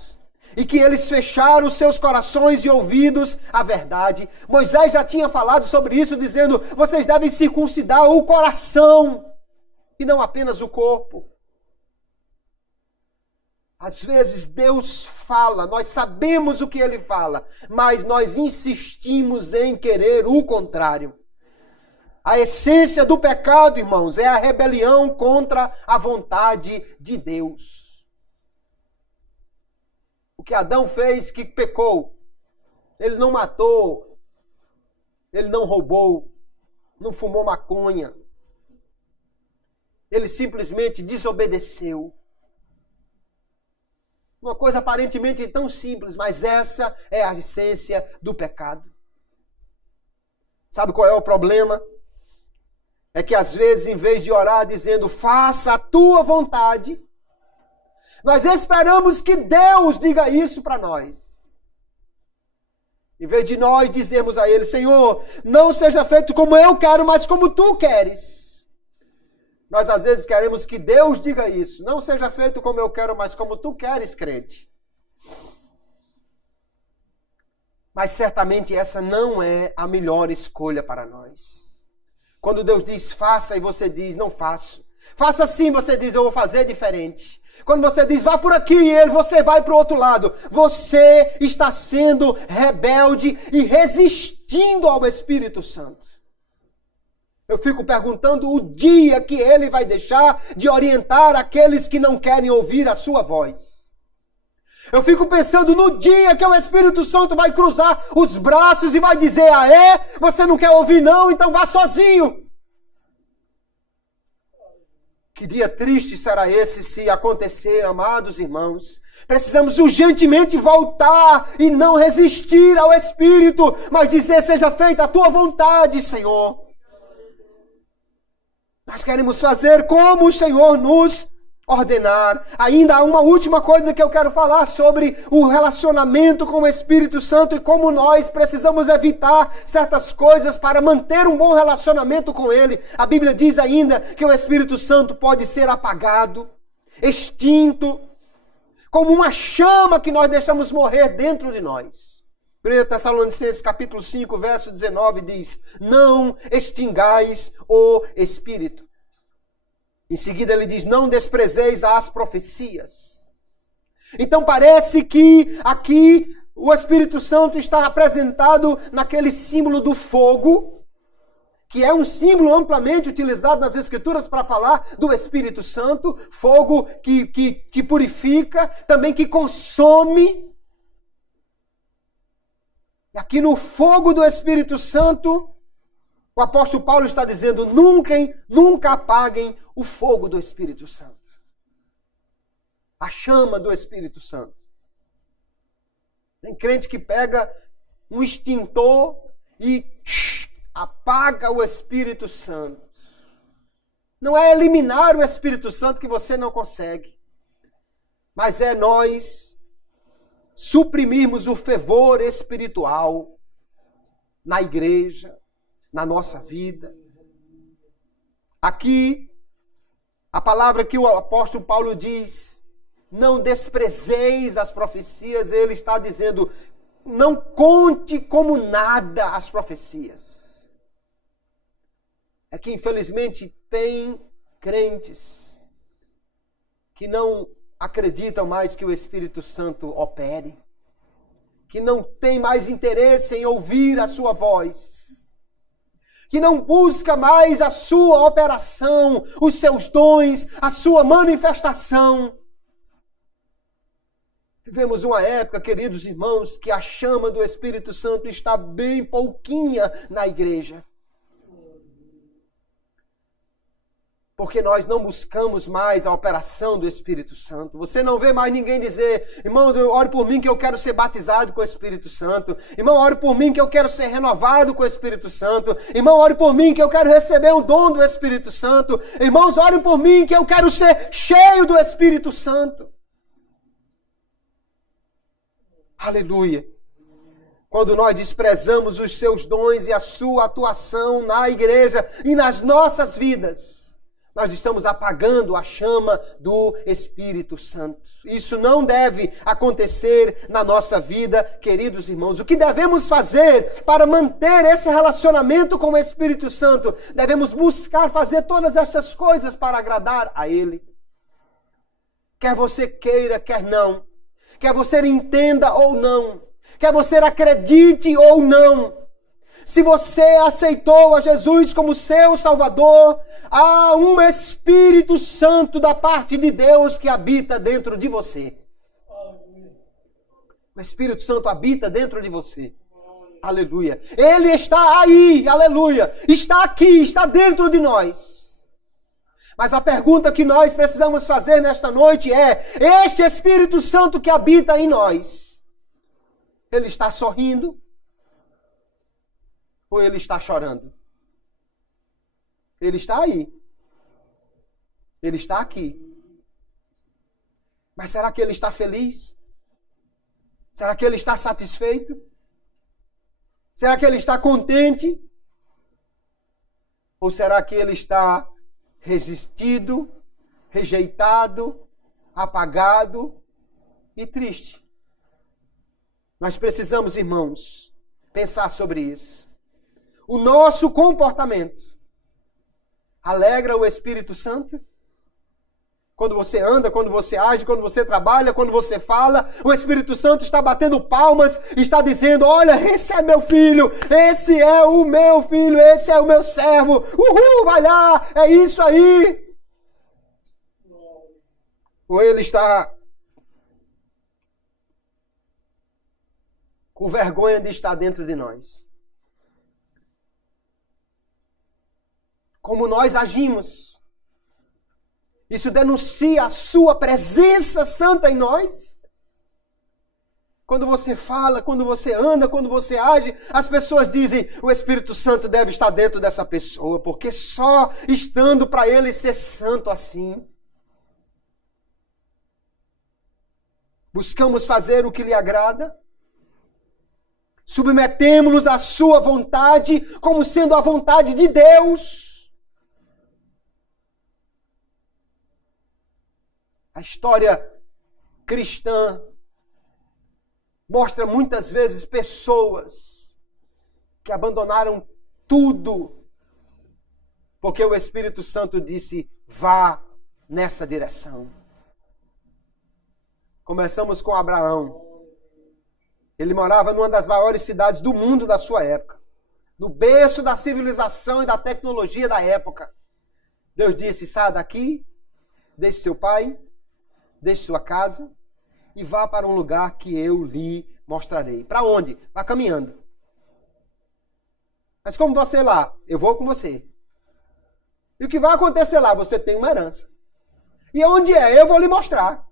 E que eles fecharam os seus corações e ouvidos à verdade. Moisés já tinha falado sobre isso, dizendo: vocês devem circuncidar o coração e não apenas o corpo. Às vezes Deus fala, nós sabemos o que Ele fala, mas nós insistimos em querer o contrário. A essência do pecado, irmãos, é a rebelião contra a vontade de Deus. O que Adão fez que pecou? Ele não matou, ele não roubou, não fumou maconha. Ele simplesmente desobedeceu. Uma coisa aparentemente tão simples, mas essa é a essência do pecado. Sabe qual é o problema? É que às vezes, em vez de orar dizendo: faça a tua vontade, nós esperamos que Deus diga isso para nós. Em vez de nós dizermos a Ele: Senhor, não seja feito como eu quero, mas como Tu queres. Nós às vezes queremos que Deus diga isso. Não seja feito como eu quero, mas como Tu queres, crente. Mas certamente essa não é a melhor escolha para nós. Quando Deus diz faça e você diz não faço. Faça assim, você diz eu vou fazer diferente. Quando você diz vá por aqui e você vai para o outro lado. Você está sendo rebelde e resistindo ao Espírito Santo. Eu fico perguntando o dia que Ele vai deixar de orientar aqueles que não querem ouvir a sua voz. Eu fico pensando no dia que o Espírito Santo vai cruzar os braços e vai dizer: ah é? Você não quer ouvir não? Então vá sozinho. Que dia triste será esse se acontecer, amados irmãos. Precisamos urgentemente voltar e não resistir ao Espírito, mas dizer: seja feita a tua vontade, Senhor. Nós queremos fazer como o Senhor nos ordenar. Ainda há uma última coisa que eu quero falar sobre o relacionamento com o Espírito Santo e como nós precisamos evitar certas coisas para manter um bom relacionamento com Ele. A Bíblia diz ainda que o Espírito Santo pode ser apagado, extinto, como uma chama que nós deixamos morrer dentro de nós. 1 Tessalonicenses capítulo 5, verso 19 diz: não extingais o Espírito. Em seguida ele diz: não desprezeis as profecias. Então parece que aqui o Espírito Santo está apresentado naquele símbolo do fogo, que é um símbolo amplamente utilizado nas Escrituras para falar do Espírito Santo. Fogo que purifica, também que consome. E aqui no fogo do Espírito Santo, o apóstolo Paulo está dizendo: nunca apaguem o fogo do Espírito Santo. A chama do Espírito Santo. Tem crente que pega um extintor e apaga o Espírito Santo. Não é eliminar o Espírito Santo que você não consegue, mas é nós suprimirmos o fervor espiritual na igreja, na nossa vida. Aqui, a palavra que o apóstolo Paulo diz: não desprezeis as profecias, ele está dizendo: não conte como nada as profecias. É que infelizmente tem crentes que não acreditam mais que o Espírito Santo opere, que não tem mais interesse em ouvir a sua voz, que não busca mais a sua operação, os seus dons, a sua manifestação. Vivemos uma época, queridos irmãos, que a chama do Espírito Santo está bem pouquinha na igreja. Porque nós não buscamos mais a operação do Espírito Santo. Você não vê mais ninguém dizer: irmão, ore por mim que eu quero ser batizado com o Espírito Santo. Irmão, ore por mim que eu quero ser renovado com o Espírito Santo. Irmão, ore por mim que eu quero receber o dom do Espírito Santo. Irmãos, orem por mim que eu quero ser cheio do Espírito Santo. Aleluia. Quando nós desprezamos os seus dons e a sua atuação na igreja e nas nossas vidas, nós estamos apagando a chama do Espírito Santo. Isso não deve acontecer na nossa vida, queridos irmãos. O que devemos fazer para manter esse relacionamento com o Espírito Santo? Devemos buscar fazer todas essas coisas para agradar a Ele. Quer você queira, quer não. Quer você entenda ou não. Quer você acredite ou não. Se você aceitou a Jesus como seu Salvador, há um Espírito Santo da parte de Deus que habita dentro de você. O Espírito Santo habita dentro de você. Aleluia. Ele está aí, aleluia. Está aqui, está dentro de nós. Mas a pergunta que nós precisamos fazer nesta noite é: este Espírito Santo que habita em nós, ele está sorrindo? Ou ele está chorando? Ele está aí. Ele está aqui. Mas será que ele está feliz? Será que ele está satisfeito? Será que ele está contente? Ou será que ele está resistido, rejeitado, apagado e triste? Nós precisamos, irmãos, pensar sobre isso. O nosso comportamento alegra o Espírito Santo? Quando você anda, quando você age, quando você trabalha, quando você fala, o Espírito Santo está batendo palmas, está dizendo: olha, esse é meu filho, esse é o meu filho, esse é o meu servo, uhul, vai lá, é isso aí. Ou ele está com vergonha de estar dentro de nós? Como nós agimos, isso denuncia a sua presença santa em nós? Quando você fala, quando você anda, quando você age, as pessoas dizem: o Espírito Santo deve estar dentro dessa pessoa, porque só estando para ele ser santo assim. Buscamos fazer o que lhe agrada? Submetemos-nos à sua vontade como sendo a vontade de Deus? A história cristã mostra muitas vezes pessoas que abandonaram tudo, porque o Espírito Santo disse: vá nessa direção. Começamos com Abraão. Ele morava numa das maiores cidades do mundo da sua época, no berço da civilização e da tecnologia da época. Deus disse: saia daqui, deixe seu pai, deixe sua casa e vá para um lugar que eu lhe mostrarei. Para onde? Vá caminhando. Mas como você lá? Eu vou com você. E o que vai acontecer lá? Você tem uma herança. E onde é? Eu vou lhe mostrar.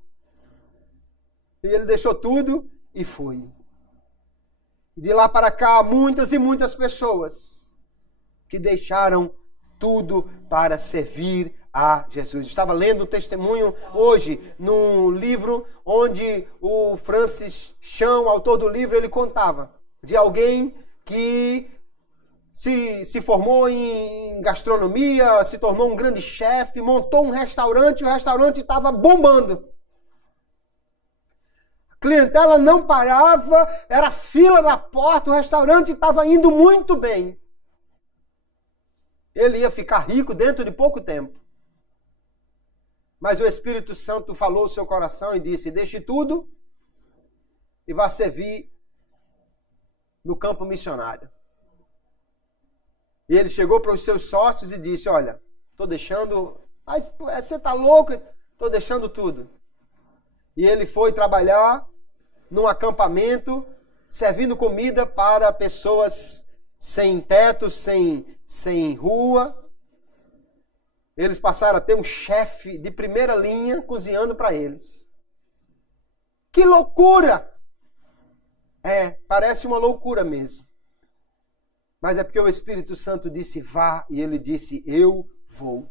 E ele deixou tudo e foi. E de lá para cá, muitas e muitas pessoas que deixaram tudo para servir a Jesus. Estava lendo um testemunho hoje num livro onde o Francis Chan, autor do livro, ele contava de alguém que se formou em gastronomia, se tornou um grande chefe, montou um restaurante, o restaurante estava bombando. A clientela não parava, era fila na porta, o restaurante estava indo muito bem. Ele ia ficar rico dentro de pouco tempo. Mas o Espírito Santo falou ao seu coração e disse: deixe tudo e vá servir no campo missionário. E ele chegou para os seus sócios e disse: olha, estou deixando... Mas você está louco? Estou deixando tudo. E ele foi trabalhar num acampamento, servindo comida para pessoas sem teto, sem rua. Eles passaram a ter um chefe de primeira linha cozinhando para eles. Que loucura! Parece uma loucura mesmo. Mas é porque o Espírito Santo disse vá e ele disse eu vou.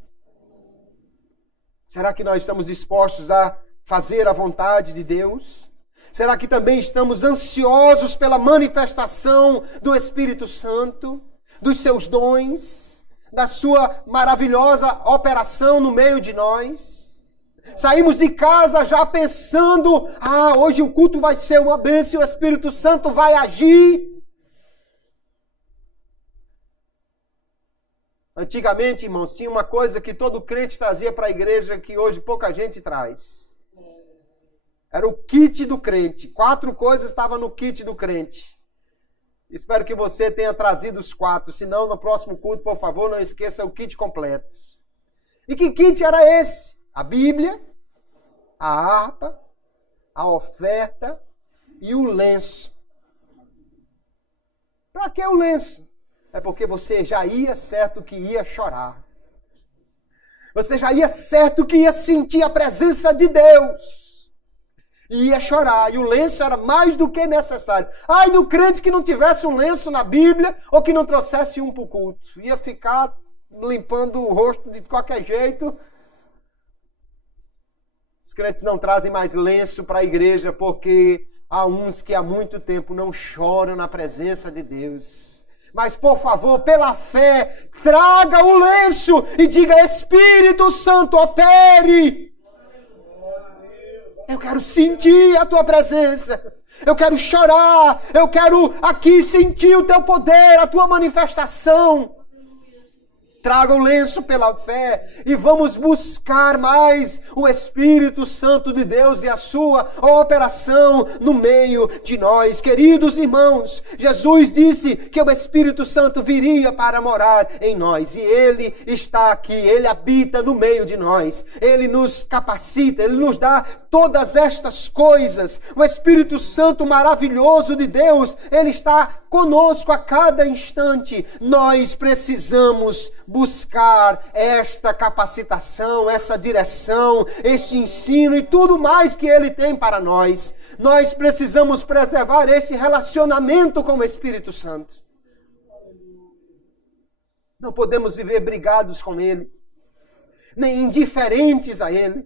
Será que nós estamos dispostos a fazer a vontade de Deus? Será que também estamos ansiosos pela manifestação do Espírito Santo, dos seus dons, da sua maravilhosa operação no meio de nós? Saímos de casa já pensando, hoje o culto vai ser uma bênção, o Espírito Santo vai agir. Antigamente, irmãos, tinha uma coisa que todo crente trazia para a igreja que hoje pouca gente traz. Era o kit do crente. 4 coisas estavam no kit do crente. Espero que você tenha trazido os 4. Se não, no próximo culto, por favor, não esqueça o kit completo. E que kit era esse? A Bíblia, a harpa, a oferta e o lenço. Para que o lenço? É porque você já ia certo que ia chorar. Você já ia certo que ia sentir a presença de Deus. E ia chorar. E o lenço era mais do que necessário. Ai do crente que não tivesse um lenço na Bíblia ou que não trouxesse um para o culto. Ia ficar limpando o rosto de qualquer jeito. Os crentes não trazem mais lenço para a igreja porque há uns que há muito tempo não choram na presença de Deus. Mas, por favor, pela fé, traga o lenço e diga, Espírito Santo, opere. Eu quero sentir a tua presença. Eu quero chorar. Eu quero aqui sentir o teu poder, a tua manifestação. Traga o lenço pela fé e vamos buscar mais o Espírito Santo de Deus e a sua operação no meio de nós. Queridos irmãos, Jesus disse que o Espírito Santo viria para morar em nós e Ele está aqui, Ele habita no meio de nós. Ele nos capacita, Ele nos dá todas estas coisas. O Espírito Santo maravilhoso de Deus, Ele está conosco a cada instante. Nós precisamos buscar esta capacitação, essa direção, este ensino e tudo mais que Ele tem para nós. Nós precisamos preservar este relacionamento com o Espírito Santo. Não podemos viver brigados com Ele, nem indiferentes a Ele.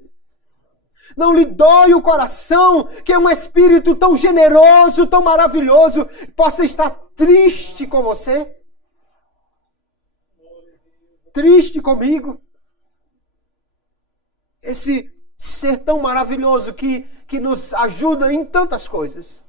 Não lhe dói o coração que um Espírito tão generoso, tão maravilhoso, possa estar triste com você? Triste comigo? Esse ser tão maravilhoso que nos ajuda em tantas coisas.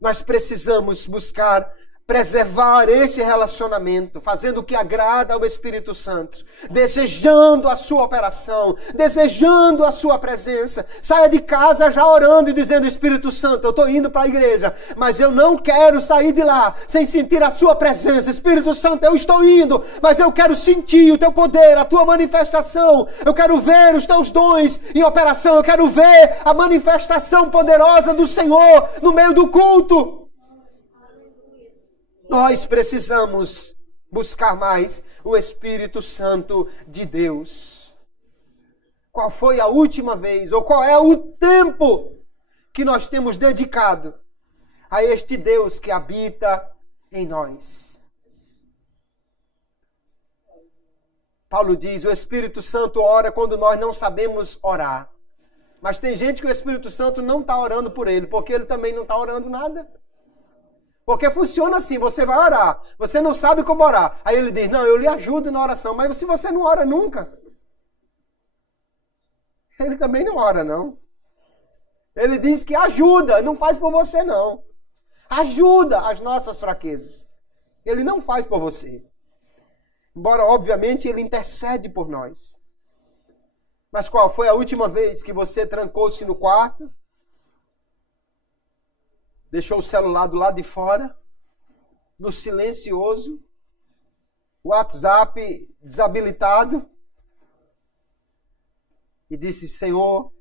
Nós precisamos buscar preservar este relacionamento, fazendo o que agrada ao Espírito Santo, desejando a sua operação, desejando a sua presença. Saia de casa já orando e dizendo, Espírito Santo, eu estou indo para a igreja, mas eu não quero sair de lá sem sentir a sua presença. Espírito Santo, eu estou indo, mas eu quero sentir o teu poder, a tua manifestação. Eu quero ver os teus dons em operação, eu quero ver a manifestação poderosa do Senhor no meio do culto. Nós precisamos buscar mais o Espírito Santo de Deus. Qual foi a última vez, ou qual é o tempo que nós temos dedicado a este Deus que habita em nós? Paulo diz, o Espírito Santo ora quando nós não sabemos orar. Mas tem gente que o Espírito Santo não está orando por ele, porque ele também não está orando nada. Porque funciona assim, você vai orar, você não sabe como orar. Aí ele diz, não, eu lhe ajudo na oração, mas se você não ora nunca, ele também não ora, não. Ele diz que ajuda, não faz por você, não. Ajuda as nossas fraquezas. Ele não faz por você. Embora, obviamente, ele intercede por nós. Mas qual foi a última vez que você trancou-se no quarto? Deixou o celular do lado de fora, no silencioso, o WhatsApp desabilitado, e disse, Senhor,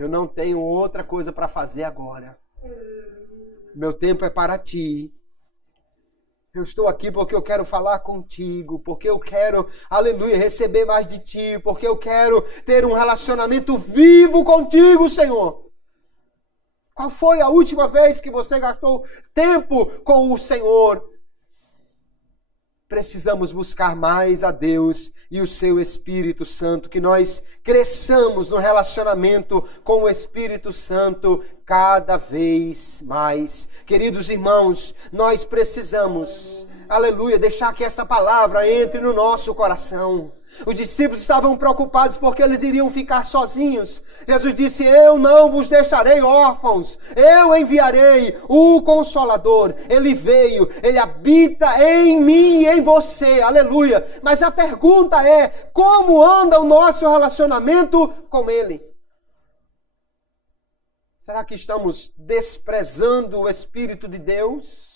Eu não tenho outra coisa para fazer agora. Meu tempo é para ti. Eu estou aqui porque eu quero falar contigo, porque eu quero, aleluia, receber mais de ti, porque eu quero ter um relacionamento vivo contigo, Senhor. Qual foi a última vez que você gastou tempo com o Senhor? Precisamos buscar mais a Deus e o seu Espírito Santo, que nós cresçamos no relacionamento com o Espírito Santo cada vez mais. Queridos irmãos, nós precisamos, aleluia, deixar que essa palavra entre no nosso coração. Os discípulos estavam preocupados porque eles iriam ficar sozinhos. Jesus disse, eu não vos deixarei órfãos, eu enviarei o Consolador. Ele veio, ele habita em mim e em você, aleluia. Mas a pergunta é, como anda o nosso relacionamento com ele? Será que estamos desprezando o Espírito de Deus?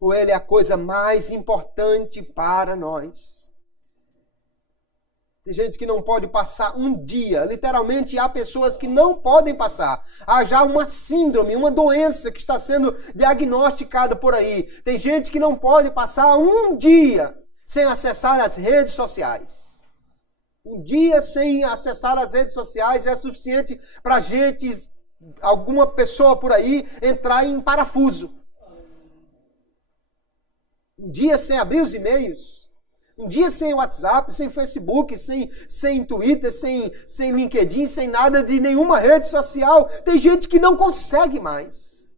Ou ele é a coisa mais importante para nós? Tem gente que não pode passar um dia. Literalmente, há pessoas que não podem passar. Há já uma síndrome, uma doença que está sendo diagnosticada por aí. Tem gente que não pode passar um dia sem acessar as redes sociais. Um dia sem acessar as redes sociais já é suficiente para gente, alguma pessoa por aí, entrar em parafuso. Um dia sem abrir os e-mails. Um dia sem WhatsApp, sem Facebook, sem Twitter, sem LinkedIn, sem nada de nenhuma rede social. Tem gente que não consegue mais.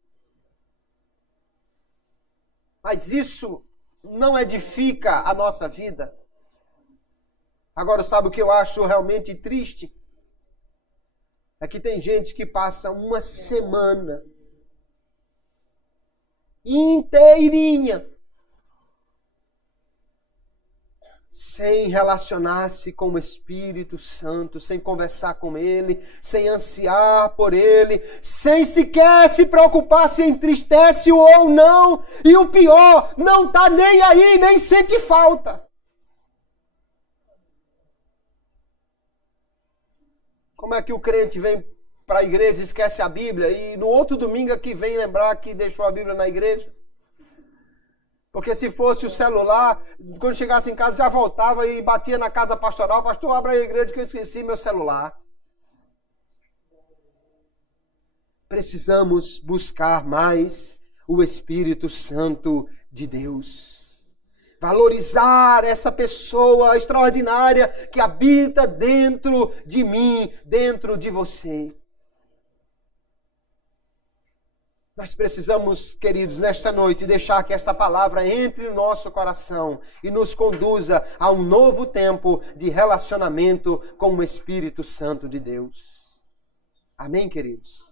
Mas isso não edifica a nossa vida. Agora, sabe o que eu acho realmente triste? É que tem gente que passa uma semana inteirinha sem relacionar-se com o Espírito Santo, sem conversar com Ele, sem ansiar por Ele, sem sequer se preocupar se entristece ou não. E o pior, não está nem aí, nem sente falta. Como é que o crente vem para a igreja e esquece a Bíblia e no outro domingo aqui vem lembrar que deixou a Bíblia na igreja? Porque se fosse o celular, quando chegasse em casa já voltava e batia na casa pastoral. Pastor, abra a igreja que eu esqueci meu celular. Precisamos buscar mais o Espírito Santo de Deus. Valorizar essa pessoa extraordinária que habita dentro de mim, dentro de você. Nós precisamos, queridos, nesta noite, deixar que esta palavra entre no nosso coração e nos conduza a um novo tempo de relacionamento com o Espírito Santo de Deus. Amém, queridos?